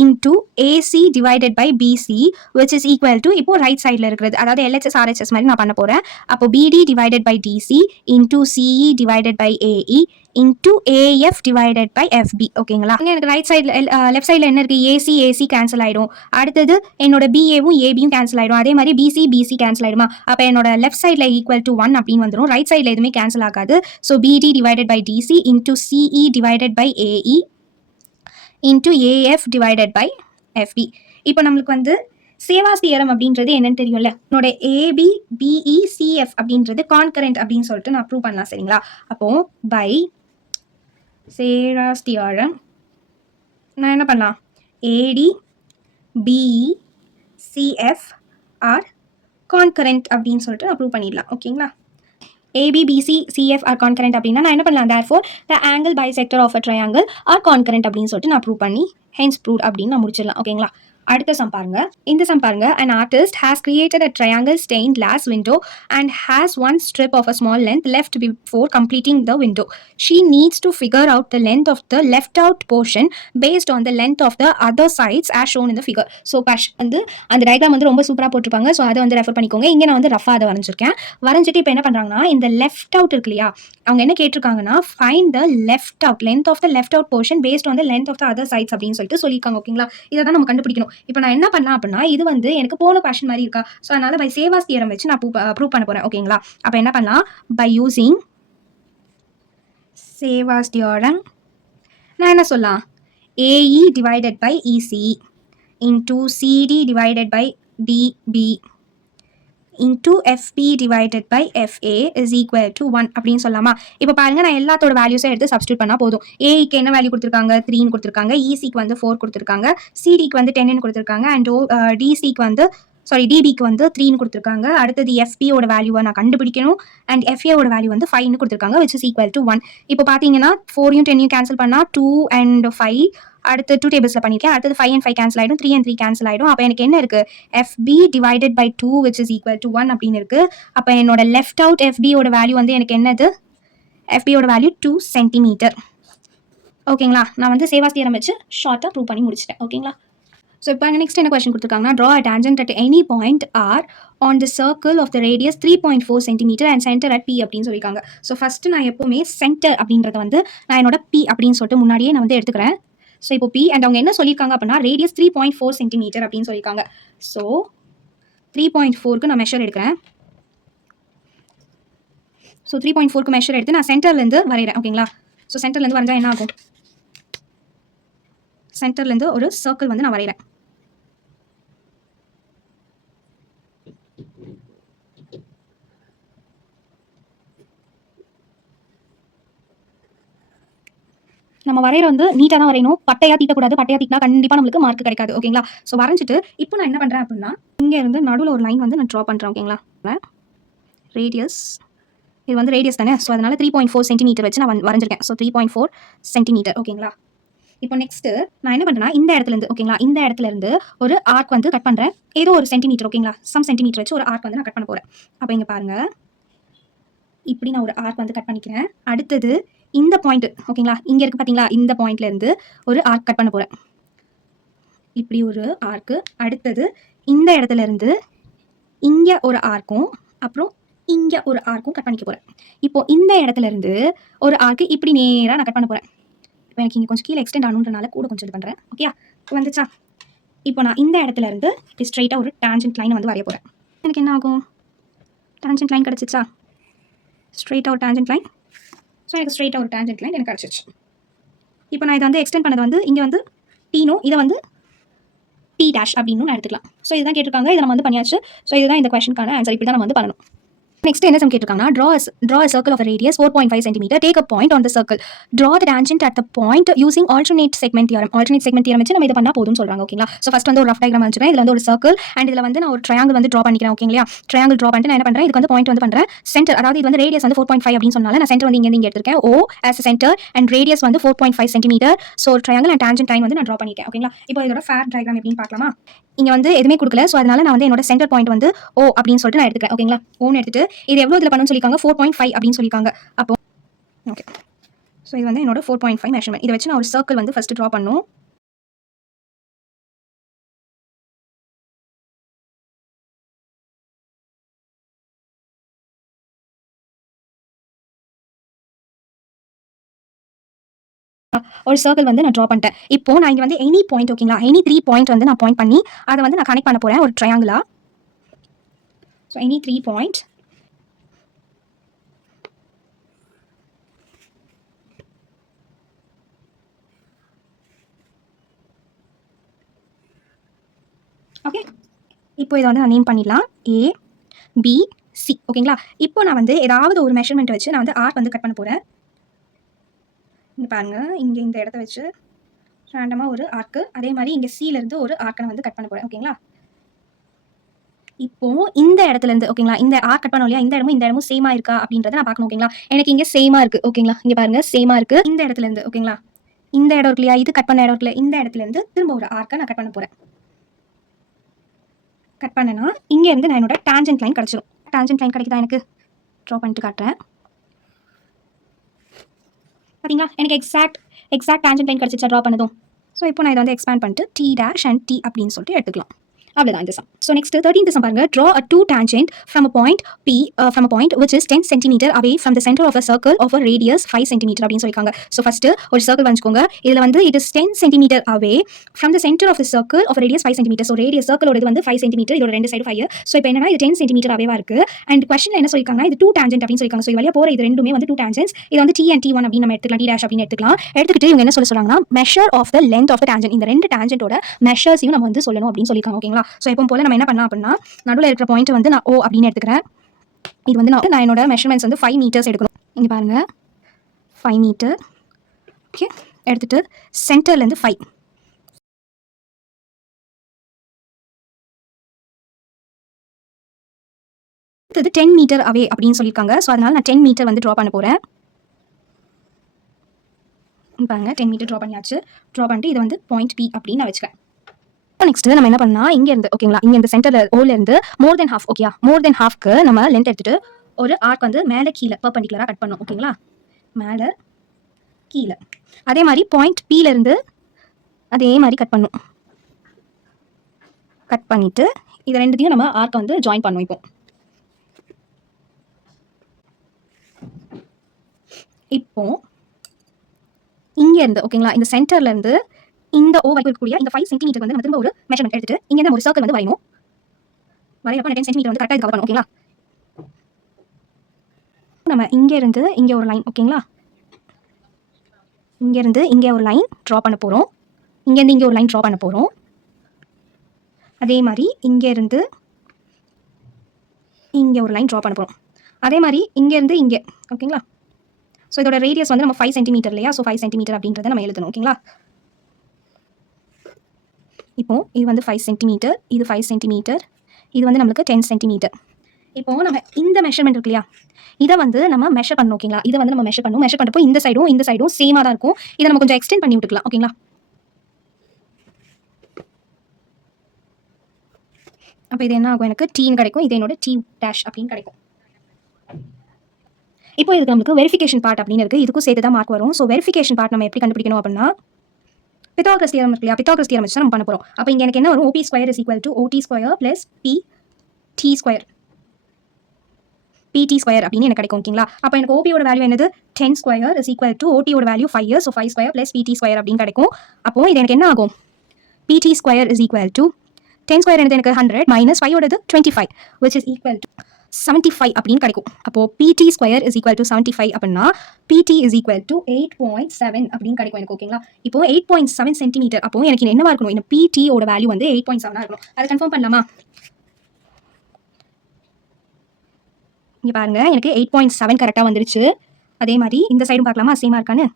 into AC divided by BC which is equal to இப்போ ரைட் சைடில் இருக்கிறது, அதாவது LHS RHS மாதிரி நான் பண்ண போகிறேன். அப்போ BD divided by DC into CE divided by AE into AF divided by FB. ஓகேங்களா. இங்கே எனக்கு ரைட் சைடில் லெஃப்ட் சைடில் என்ன இருக்குது? AC கேன்சல் ஆகிடும். அடுத்தது என்னோட BAவும் ABயும் கேன்சல் ஆகிடும். அதே மாதிரி BC கேன்சல் ஆகிடுமா? அப்போ என்னோட லெஃப்ட் சைடில் ஈக்குவல் டு 1 அப்படின்னு வந்துடும். ரைட் சைடில் எதுவுமே கேன்சல் ஆகாது. So BD divided by DC into CE divided by AE into AF divided by FB. இப்போ நம்மளுக்கு வந்து சேவாஸ் தியரம் அப்படின்றது என்னன்னு தெரியும்ல, என்னோட ஏபி பிஇ சிஎஃப் அப்படின்றது கான்கரண்ட் அப்படின்னு சொல்லிட்டு நான் ப்ரூவ் பண்ணலாம் சரிங்களா. அப்போ பை சேவாஸ் தியரம் நான் என்ன பண்ணலாம், ஏடி பிஇ சிஎஃப் ஆர் கான்கரண்ட் அப்படின்னு சொல்லிட்டு நான் ப்ரூவ் பண்ணிடலாம். ஓகேங்களா. ABBC CF are concurrent அப்படின்னா நான் என்ன பண்ணலாம், therefore the angle bisector of a triangle are concurrent அப்படின்னு சொல்லிட்டு நான் ப்ரூவ் பண்ணி hence proved அப்படின்னு நான் முடிச்சிடலாம். ஓகேங்களா. அடுத்த சம் பாருங்க. இந்த சம் பாருங்க. An artist has created a triangle stained glass window and has one strip of a small length left before completing the window. She needs to figure out the length of the left out portion based on the length of the other sides as shown in the figure. So வந்து அந்த diagram வந்து ரொம்ப சூப்பராக போட்டிருப்பாங்க. So அதை வந்து refer பண்ணிக்கோங்க. இங்கே நான் வந்து ரஃபாக அதை வரைஞ்சிருக்கேன். வரைஞ்சிட்டு இப்போ என்ன பண்ணுறாங்கன்னா, இந்த லெஃப்ட் அவுட் இருக்கு இல்லையா, அவங்க என்ன கேட்டிருக்காங்கன்னா, find the left out length of the left out portion based on the length of the other sides அப்படின்னு சொல்லிட்டு சொல்லியிருக்காங்க. ஓகேங்களா. இதை தான் நம்ம கண்டுபிடிக்கணும். இப்போ நான் என்ன பண்ணலாம் அப்படின்னா, இது வந்து எனக்கு போன கொஸ்டின் மாதிரி இருக்கா, ஸோ அதனால பை சேவாஸ் தியரம் வச்சு நான் ப்ரூவ் பண்ண போறேன். ஓகேங்களா. அப்போ என்ன பண்ணலாம், பை யூசிங் சேவாஸ் தியரம் நான் என்ன சொல்லலாம், AE divided by EC into CD divided by DB into FP divided by FA is equal to 1 அப்படின்னு சொல்லலாமா. இப்போ பாருங்க, நான் எல்லாத்தோட வேல்யூஸை எடுத்து சப்ஸ்டியூட் பண்ணா போதும். ஏக்கு என்ன வேல்யூ கொடுத்துருக்காங்க, 3 கொடுத்துருக்காங்க. இசிக்கு வந்து 4 கொடுத்துருக்காங்க. சிடிக்கு வந்து 10 கொடுத்துருக்காங்க. அண்ட் டிசிக்கு வந்து டிபிக்கு வந்து 3 கொடுத்துருக்காங்க. அடுத்தது எஃபியோட வேல்யூவை நான் கண்டுபிடிக்கணும். அண்ட் எஃப்ஏவோட வேல்யூ வந்து 5 கொடுத்துருக்காங்க, விச் இஸ் ஈக்குவல் டு 1. இப்போ பார்த்தீங்கன்னா 4யும் 10யும் கேன்சல் பண்ணால் 2 and 5. அடுத்து 2 டேபிள்ஸில் பண்ணியிருக்கேன். அடுத்தது 5 and 5 கேன்சல் ஆகிடும், 3 and 3 கேன்சல் ஆகிடும். அப்போ எனக்கு என்ன இருக்குது, FP divided by 2 which is equal to 1 அப்படின்னு இருக்குது. அப்போ என்னோட லெஃப்ட் அவுட் எஃபியோட வேல்யூ வந்து எனக்கு என்னது, எஃபியோட வேல்யூ 2 சென்டிமீட்டர். ஓகேங்களா. நான் வந்து சேவாஸ் தியரம் வச்சு ஷார்ட்டாக ப்ரூவ் பண்ணி முடிச்சிட்டேன். ஓகேங்களா. ஸோ இப்போ நெக்ஸ்ட் என்ன கொஸ்டின் கொடுத்துருக்காங்கன்னா, draw a tangent at any point R on the circle of the radius 3.4 centimetre and centre at P அப்படின்னு சொல்லியிருக்காங்க. ஸோ ஃபஸ்ட்டு நான் எப்போவுமே சென்டர் அப்படின்றத வந்து நான் என்னோட பி அப்படின்னு சொல்லிட்டு முன்னாடியே நான் வந்து எடுத்துக்கிறேன். ஸோ இப்போ பி அண்ட் அவங்க என்ன சொல்லியிருக்காங்க அப்படின்னா, ரேடியஸ் 3.4 சென்டிமீட்டர் அப்படின்னு சொல்லியிருக்காங்க. ஸோ 3.4க்கு நான் மெஷர் எடுக்கிறேன். ஸோ 3.4க்கு மெஷர் எடுத்து நான் சென்டர்லேருந்து வரைகிறேன். ஓகேங்களா. ஸோ சென்டர்லேருந்து வரைஞ்சா என்ன ஆகும், சென்டர்லேருந்து ஒரு சர்க்கிள் வந்து நான் வரைகிறேன். நம்ம வரைகிற வந்து நீட்டாக தான் வரையணும், பட்டையாக தீட்டக்கூடாது. பட்டையாக தீட்டினா கண்டிப்பாக நம்மளுக்கு மார்க் கிடைக்காது. ஓகேங்களா. ஸோ வரைஞ்சிட்டு இப்போ நான் என்ன பண்ணுறேன் அப்படின்னா, இங்கே இருந்து நடுவில் ஒரு லைன் வந்து நான் ட்ரா பண்ணுறேன். ஓகேங்களா. ரேடியஸ், இது வந்து ரேடியஸ் தானே, ஸோ அதனால் 3.4 சென்டிமீட்டர் வச்சு நான் வரைஞ்சிருக்கேன். So 3.4 centimetre. ஓகேங்களா. இப்போ நெக்ஸ்ட்டு நான் என்ன பண்ணுறேன்னா, இந்த இடத்துலேருந்து, ஓகேங்களா, இந்த இடத்துலேருந்து ஒரு ஆர்க் வந்து கட் பண்ணுறேன். ஏதோ ஒரு சென்டிமீட்டர், ஓகேங்களா, சம் சென்டிமீட்டர் வச்சு ஒரு ஆர்க் வந்து நான் கட் பண்ண போகிறேன். அப்போ இங்கே பாருங்கள், இப்படி நான் ஒரு ஆர்க் வந்து கட் பண்ணிக்கிறேன். அடுத்தது இந்த பாயிண்ட், ஓகேங்களா, இங்கே இருக்குது பார்த்தீங்களா, இந்த பாயிண்ட்லேருந்து ஒரு ஆர்க் கட் பண்ண போகிறேன். இப்படி ஒரு ஆர்க்கு. அடுத்தது இந்த இடத்துல இருந்து இங்கே ஒரு ஆர்க்கும், அப்புறம் இங்கே ஒரு ஆர்க்கும் கட் பண்ணிக்க போகிறேன். இப்போ இந்த இடத்துல இருந்து ஒரு ஆர்க்கு இப்படி நேராக நான் கட் பண்ண போகிறேன். இப்போ எனக்கு இங்கே கொஞ்சம் கீழே எக்ஸ்டெண்ட் ஆகணுன்றனால கூட கொஞ்சம் இது பண்ணுறேன். ஓகே, வந்துச்சா. இப்போ நான் இந்த இடத்துல இருந்து ஸ்ட்ரைட்டாக ஒரு டான்ஜென்ட் லைனை வந்து வரைய போகிறேன். எனக்கு என்ன ஆகும், டான்ஜென்ட் லைன் கிடச்சிச்சா, ஸ்ட்ரைட்டாக ஒரு டான்ஜென்ட் லைன். ஸோ எனக்கு ஸ்ட்ரைட்டாக ஒரு டான்ஜென்ட் லைன் எனக்கு கிடச்சிச்சு. இப்போ நான் இதை வந்து எக்ஸ்டெண்ட் பண்ணது வந்து இங்கே வந்து டீனும், இதை வந்து டி டேஷ் அப்படின்னு நான் எடுத்துக்கலாம். ஸோ இதுதான் கேட்டிருக்காங்க, இதை நம்ம வந்து பண்ணியாச்சு. ஸோ இதுதான் இந்த கொஸ்டினுக்கான ஆன்சர். இப்படி தான் நம்ம வந்து பண்ணணும். நெக்ஸ்ட் என்ன some கேட்டிருக்காங்கன்னா, draw a circle of a radius 4.5 cm. Take a point on the circle. Draw the tangent at the point using alternate segment theorem. Alternate segment theorem வச்சு நம்ம இதை பண்ணா போதும்னு சொல்றாங்க. ஓகேங்களா. ஸோ ஃபர்ஸ்ட் வந்து ஒரு ரஃப் டயக்ராம் வச்சுக்கிறேன். இதில் வந்து ஒரு சர்க்கிள் அண்ட் இதில் வந்து நான் ஒரு ட்ரையாங்கிள் வந்து ட்ரா பண்ணிக்கிறேன். ஓகேங்களா. ட்ரையாங்கிள் ட்ரா பண்ணிட்டு நான் என்ன பண்ணுறேன், இதுக்கு வந்து பாயிண்ட் வந்து பண்ணுறேன். சென்டர், அதாவது இது வந்து ரேடியஸ் வந்து 4.5 அப்படின்னு சொன்னால நான் சென்டர் வந்து இங்கே எடுத்திருக்கேன். O as a center and radius வந்து 4.5 cm. So triangle and tangent line வந்து நான் ட்ரா பண்ணிட்டேன். ஓகேங்களா. இப்போ இதோட ஃபேர் டயக்ராம் எப்படின்னு பார்க்கலாமா. இங்கே வந்து எதுவுமே கொடுக்கல. ஸோ அதனால நான் வந்து என்னோட சென்டர் பாயிண்ட் வந்து O அப்படின்னு சொல்லிட்டு நான் எடுத்துக்கிறேன். ஓகேங்களா. ஓன்னு எடுத்துட்டு இது எவ்வளோ இதில் பண்ணணும்னு சொல்லியிருக்காங்க, 4.5 அப்படின்னு சொல்லியிருக்காங்க. அப்போ ஓகே, ஸோ இது வந்து என்னோட 4.5 மெஷர்மெண்ட். இதை வச்சு நான் ஒரு சர்க்கிள் வந்து ஃபர்ஸ்ட் ட்ரா பண்ணணும். ஒரு சர்க்கிள் வந்து நான் ட்ரா பண்ணிட்டேன். இப்போ நான் இங்கே வந்து எனி பாயிண்ட், ஓகேங்களா, எனி 3 பாயிண்ட் வந்து நான் பாயிண்ட் பண்ணி அதை வந்து நான் கனெக்ட் பண்ண போகிறேன் ஒரு ட்ரையாங்கிளா. So any 3 point. ஓகே, இப்போ இதை வந்து நான் நேம் பண்ணிடலாம் ஏ பி சி. ஓகேங்களா? இப்போ நான் வந்து ஏதாவது ஒரு மெஷர்மெண்ட் வச்சு நான் வந்து ஆர்க் வந்து கட் பண்ண போகிறேன். இங்கே பாருங்கள், இங்கே இந்த இடத்த வச்சு ரேண்டமாக ஒரு ஆர்க்கு, அதே மாதிரி இங்கே சியிலேருந்து ஒரு ஆர்க்கை நான் வந்து கட் பண்ண போகிறேன். ஓகேங்களா? இப்போ இந்த இடத்துலேருந்து ஓகேங்களா, இந்த ஆர்க் கட் பண்ணோம் இல்லையா, இந்த இடமும் சேமாக இருக்கா அப்படின்றத நான் பார்க்கணும். ஓகேங்களா? எனக்கு இங்கே சேமாக இருக்குது. ஓகேங்களா? இங்கே பாருங்கள் சேமாக இருக்குது. இந்த இடத்துலேருந்து ஓகேங்களா, இந்த இடம் இருக்கு இல்லையா, இது கட் பண்ண இடம் இருக்குல்ல, இந்த இடத்துலேருந்து திரும்ப ஒரு ஆர்க்கை நான் கட் பண்ண போகிறேன். கட் பண்ணனா இங்கேருந்து நான் என்னோட டான்ஜென்ட் லைன் கிடச்சிரும். டான்ஜென்ட் லைன் கிடைக்குதா எனக்கு? ட்ரா பண்ணிட்டு காட்டுறேன். பார்த்தீங்களா, எனக்கு எக்ஸாக்ட் டான்ஜென்ட் லைன் கிடச்சிச்சா ட்ரா பண்ணதும். ஸோ இப்போ நான் இதை வந்து எக்ஸ்பேண்ட் பண்ணிட்டு டி டேஷ் அண்ட் டி அப்படின்னு சொல்லிட்டு எடுத்துக்கலாம். அவ்வளோதான் இந்த sum. So next 13th sum பாருங்க. Draw a 2 tangent from a point P from a point which is 10 cm away from the center of a circle of a radius 5 cm அப்படின்னு சொல்லிருக்காங்க. So first ஒரு circle வச்சுக்கோங்க. இதில் வந்து it is 10 cm away from the center of the circle of a radius 5 cm. So radius சர்க்கிளோட இது வந்து 5 cm, இதோட ரெண்டு சைடு 5. ஸோ இப்போ என்னன்னா இது 10 cm அவேவா இருக்கு. அண்ட் கொஸ்டின்ல என்ன சொல்லிருக்காங்கன்னா இது 2 tangent அப்படின்னு சொல்லிருக்காங்க. ஸோ இது வழியா போற இது ரெண்டுமே வந்து 2 tangents. இது வந்து T and T1 அப்படின்னு நம்ம எடுத்துக்கலாம், T dash அப்படின்னு எடுத்துக்கலாம். எடுத்துக்கிட்டு இவங்க என்ன சொல்றாங்கன்னா measure of the length of the tangent. இந்த ரெண்டு tangentோட மெஷர்ஸையும் நம்ம வந்து சொல்லணும் அப்படின்னு சொல்லிருக்காங்க. ஓகேங்களா? ஸோ எப்போ போல நம்ம என்ன பண்ணலாம் அப்படின்னா, நடுவில் இருக்கிற பாயிண்ட் வந்து நான் O அப்படின்னு எடுத்துக்கிறேன். இது வந்து நான் என்னோட மெஷர்மெண்ட்ஸ் வந்து 5 மீட்டர்ஸ் எடுக்கணும். இங்கே பாருங்க 5 மீட்டர். ஓகே, எடுத்துட்டு சென்டர்லேருந்து 5, அடுத்தது 10 மீட்டர் அவே அப்படின்னு சொல்லியிருக்காங்க. ஸோ அதனால நான் 10 மீட்டர் வந்து ட்ரா பண்ண போகிறேன். பாருங்க 10 மீட்டர் ட்ரா பண்ணியாச்சு. ட்ரா பண்ணிட்டு இது வந்து பாயிண்ட் பி அப்படின்னு நான் வச்சுக்கிறேன். நெக்ஸ்ட் நம்ம என்ன பண்ணா, இங்க இருந்து ஓகேங்களா, இங்க இந்த சென்டர்ல ஓல இருந்து மோர் தென் ஹாஃப், ஓகேயா, மோர் தென் ஹாஃப்க்கு நம்ம லென்த் எடுத்துட்டு ஒரு ஆர்க் வந்து மேலே கீழே பெர்பெண்டிகுலரா கட் பண்ணோம். ஓகேங்களா, மேலே கீழே. அதே மாதிரி பாயிண்ட் பில இருந்து அதே மாதிரி கட் பண்ணும். கட் பண்ணிட்டு இது ரெண்டுத்தையும் நம்ம ஆர்க் வந்து ஜாயின் பண்ணுவோம். இப்போ இங்க இருந்து ஓகேங்களா, இந்த சென்டர்ல இருந்து இந்த ஓ வரைக்கும் இருக்கக்கூடிய இந்த 5 சென்டிமீட்டர் வந்து நம்ம திரும்ப ஒரு மெஷர்மெண்ட் எடுத்துட்டு இங்க இருந்து ஒரு சர்க்கிள் வந்து வரையணும். வரையறப்ப 10 சென்டிமீட்டர் வந்து கரெக்டா இது கவர் பண்ணணும். ஓகேங்களா, நம்ம இங்க இருந்து இங்க ஒரு லைன், ஓகேங்களா, இங்க இருந்து இங்க ஒரு லைன் டிரா பண்ண போறோம். இங்க இருந்து இங்க ஒரு லைன் டிரா பண்ண போறோம். அதே மாதிரி இங்க இருந்து இங்க ஒரு லைன் டிரா பண்ண போறோம். அதே மாதிரி இங்க இருந்து இங்க, ஓகேங்களா. ஸோ இதோட ரேடியஸ் வந்து நம்ம 5 சென்டிமீட்டர் இல்லையா, ஸோ 5 சென்டிமீட்டர் அப்படின்றத நம்ம எழுதணும். ஓகேங்களா, இப்போ இது வந்து 5 சென்டிமீட்டர், இது 5 சென்டிமீட்டர், இது வந்து நம்மளுக்கு 10 சென்டிமீட்டர். இப்போ நம்ம இந்த மெஷர்மெண்ட் இருக்கு இல்லையா, இதை வந்து நம்ம மெஷர் பண்ணணும். ஓகேங்களா, இதை வந்து நம்ம மெஷர் பண்ணணும். மெஷர் பண்ணுறப்போ இந்த சைடும் சேமாக தான் இருக்கும். இதை நம்ம கொஞ்சம் எக்ஸ்டெண்ட் பண்ணி விட்டுக்கலாம். ஓகேங்களா, அப்போ இது என்ன ஆகும், எனக்கு டீன்னு கிடைக்கும். இது என்னோட டி டேஷ் அப்படின்னு கிடைக்கும். இப்போ இதுக்கு நமக்கு வெரிஃபிகேஷன் பார்ட் அப்படின்னு இருக்குது. இதுக்கும் சேர்த்து தான் மார்க் வரும். ஸோ வெரிஃபிகேஷன் பார்ட் நம்ம எப்படி கண்டுபிடிக்கணும் அப்படின்னா, பித்தாகரஸ் தியரம் இருக்கு இல்லையா, பித்தாகரஸ் தியரம் வச்சு நம்ம பண்ண போகிறோம். அப்போ இங்கே எனக்கு என்ன வரும், OP square is equal to OT square plus PT square, PT square அப்படின்னு எனக்கு கிடைக்கும். ஓகேங்களா, அப்போ எனக்கு ஓபியோட வேல்யூ என்னது 10 ஸ்கொயர் இஸ் ஈக்குவல் டு ஓடியோட value 5. So 5 square plus PT square அப்படின்னு கிடைக்கும். அப்போ இது எனக்கு என்ன ஆகும், PT square is equal to 10 square என்னது எனக்கு 100 மைனஸ் 5ஓடது 25 which is equal to 75 அப்படின்னு கிடைக்கும். அப்போ PT square is equal to 75 அப்படின்னா PT இஸ் ஈக்குவல் டு 8.7 அப்படின்னு கிடைக்கும் எனக்கு. ஓகேங்களா, இப்போ 8.7 சென்டிமீட்டர். அப்போ எனக்கு என்னவா இருக்கணும், இந்த PT ஓட வேல்யூ வந்து 8.7 இருக்கணும். அதை கன்ஃபார்ம் பண்ணலாமா? இங்கே பாருங்க, எனக்கு 8.7 கரெக்டாக வந்துருச்சு. அதே மாதிரி இந்த சைடும் பார்க்கலாமா சேமாக இருக்கான்னு.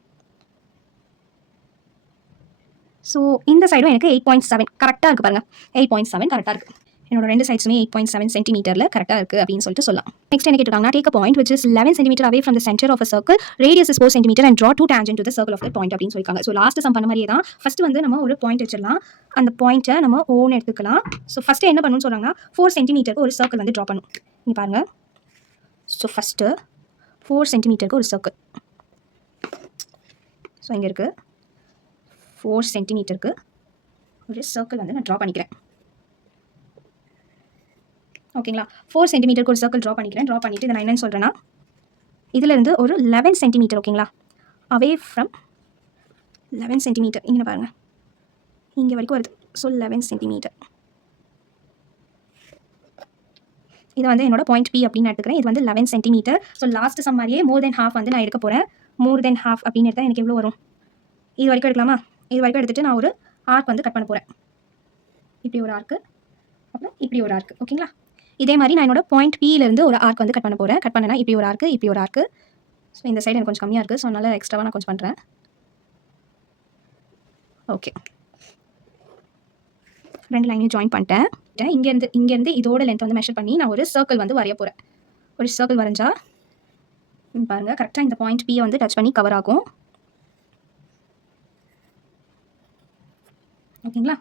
ஸோ இந்த சைடும் எனக்கு 8.7 கரெக்டாக இருக்குது. பாருங்கள் 8.7 கரெக்டாக இருக்குது. என்னோட ரெண்டு சைட்ஸுமே 8.7 சென்டிமீட்டரில் கரெக்டாக இருக்குது அப்படின்னு சொல்லிட்டு சொல்லலாம். நெக்ஸ்ட் என்ன கேட்டுருக்காங்கன்னா, take a point which is 11 cm away from the center of a circle, radius is 4 cm and draw 2 tangent to the circle of that point அப்படின்னு சொல்லியிருக்காங்க. ஸோ லாஸ்ட் சம் பண்ண மாதிரியே தான். ஃபர்ஸ்ட் வந்து நம்ம ஒரு பாயிண்ட் வச்சிடலாம். அந்த பாயிண்ட்டை நம்ம ஓன்னு எடுத்துக்கலாம். ஸோ ஃபஸ்ட்டு என்ன பண்ணணும்னு சொல்கிறாங்கன்னா, 4 சென்டிமீட்டருக்கு ஒரு சர்க்கிள் வந்து ட்ரா பண்ணும். இங்கே பாருங்கள், ஸோ ஃபஸ்ட்டு 4 சென்டிமீட்டருக்கு ஒரு சர்க்கிள். ஸோ இங்கே இருக்குது 4 சென்டிமீட்டருக்கு ஒரு சர்க்கிள் வந்து நான் ட்ரா பண்ணிக்கிறேன். ஓகேங்களா, 4 சென்டிமீட்டருக்கு ஒரு சர்க்கிள் ட்ரா பண்ணிக்கிறேன். ட்ரா பண்ணிவிட்டு இதை நான் என்னன்னு சொல்கிறேன்னா, இதிலேருந்து ஒரு 11 சென்டிமீட்டர், ஓகேங்களா, அவே ஃப்ரம் 11 சென்டிமீட்டர் இங்கே பாருங்கள், இங்கே வரைக்கும் வருது. ஸோ 11 சென்டிமீட்டர் இது வந்து என்னோட பாயிண்ட் பி அப்படின்னு எடுத்துக்கிறேன். இது வந்து 11 சென்டிமீட்டர். ஸோ லாஸ்ட் சம் மாதிரியே மோர் தென் ஹாஃப் வந்து நான் எடுக்க போகிறேன். மோர் தென் ஹாஃப் அப்படின்னு எடுத்தால் எனக்கு எவ்வளோ வரும், இது வரைக்கும் எடுக்கலாமா? இது வரைக்கும் எடுத்துகிட்டு நான் ஒரு ஆர்க் வந்து கட் பண்ண போகிறேன். இப்படி ஒரு ஆர்க்கு அப்புறம் இப்படி ஒரு ஆர்க். ஓகேங்களா? இதே மாதிரி நான் என்னோட பாயிண்ட் Pலேருந்து ஒரு ஆர்க் வந்து கட் பண்ண போகிறேன். கட் பண்ணனா இப்படி ஒரு ஆர்க், இப்படி ஒரு ஆர்க். ஸோ இந்த சைடு எனக்கு கொஞ்சம் கம்மியாக இருக்குது. ஸோ அதனால் எக்ஸ்ட்ராவாக நான் கொஞ்சம் பண்ணுறேன். ஓகே, 2 லைனையும் ஜாயின் பண்ணிட்டேன். இங்கேருந்து இதோட லென்த் வந்து மெஷர் பண்ணி நான் ஒரு சர்க்கிள் வந்து வரைய போகிறேன். ஒரு சர்க்கிள் வரைஞ்சா பாருங்கள் கரெக்டாக இந்த பாயிண்ட் P வந்து டச் பண்ணி கவர் ஆகும். ஓகேங்களா?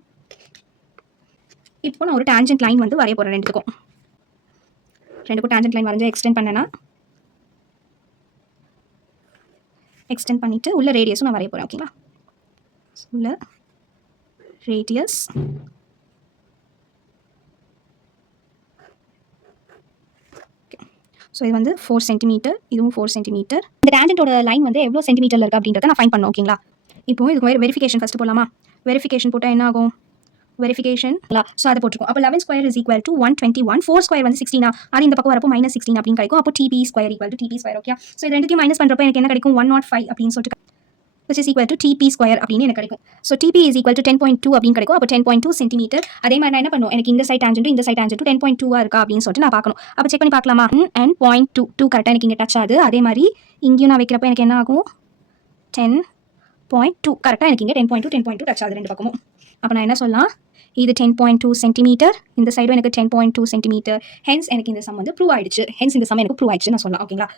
இப்போ நான் ஒரு டேஞ்சன்ட் லைன் வந்து வரைய போகிறேன். ரெண்டுக்கும் டேஞ்சன்ட் லைன் வரைஞ்சா எக்ஸ்டெண்ட் பண்ணேன்னா எக்ஸ்டெண்ட் பண்ணிவிட்டு உள்ள ரேடியஸும் நான் வரைய போகிறேன். ஓகேங்களா? உள்ள ரேடியஸ் ஸோ இது வந்து 4 சென்டிமீட்டர், இதுவும் 4 சென்டிமீட்டர். இந்த டேஞ்சன்ட்டோட லைன் வந்து எவ்வளோ சென்டிமீட்டரில் இருக்குது அப்படின்றத நான் ஃபைண்ட் பண்ணணும். ஓகேங்களா? இப்போ இதுக்கு வெரிஃபிகேஷன் ஃபஸ்ட்டு போடலாமா? வெரிஃபிகேஷன் போட்டால் என்ன ஆகும்? வெரிஃபிகேஷன் ஸோ அதை போட்டிருக்கோம். அப்போ 11 square is equal to 121. 4 square வந்து 16. அது இந்த பக்கம் வரப்போ -16 அப்படின்னு கிடைக்கும். அப்போ TP square equal to TP square. Okay, so இது ரெண்டுத்தையும் மைனஸ் பண்ணுறப்போ எனக்கு என்ன கிடைக்கும்? 105 அப்படின்னு சொல்லிட்டு which is equal to TP square அப்படின்னு எனக்கு கிடைக்கும். So TP is equal to 10.2 அப்படின்னு கிடைக்கும். அப்போ 10.2 சென்டிமீட்டர். அதே மாதிரி நான் என்ன பண்ணுவோம், எனக்கு இந்த சைட் டேஞ்சன்ட் இந்த சைட் டேஞ்சன்ட் 10.2 இருக்கா அப்படின்னு சொல்லிட்டு நான் பார்க்கணும். அப்போ செக் பண்ணி பார்க்கலாமா? அண்ட் 0.2 கரெக்டாக எனக்கு இங்கே டச் ஆகுது. அதே மாதிரி இங்கேயும் நான் வைக்கிறப்ப எனக்கு என்ன ஆகும்? 10.2 கரெக்டாக எனக்கு இங்கே 10.2 டச் ஆகுது ரெண்டு பக்கமும். அப்போ நான் என்ன சொல்லலாம்? இது 10.2 சென்டிமீட்டர், இந்த சைடும் எனக்கு 10.2 சென்டிமீட்டர். ஹென்ஸ் எனக்கு இந்த சம் வந்து ப்ரூவ் ஆயிடுச்சு. நான் சொல்லலாம். ஓகேங்களா?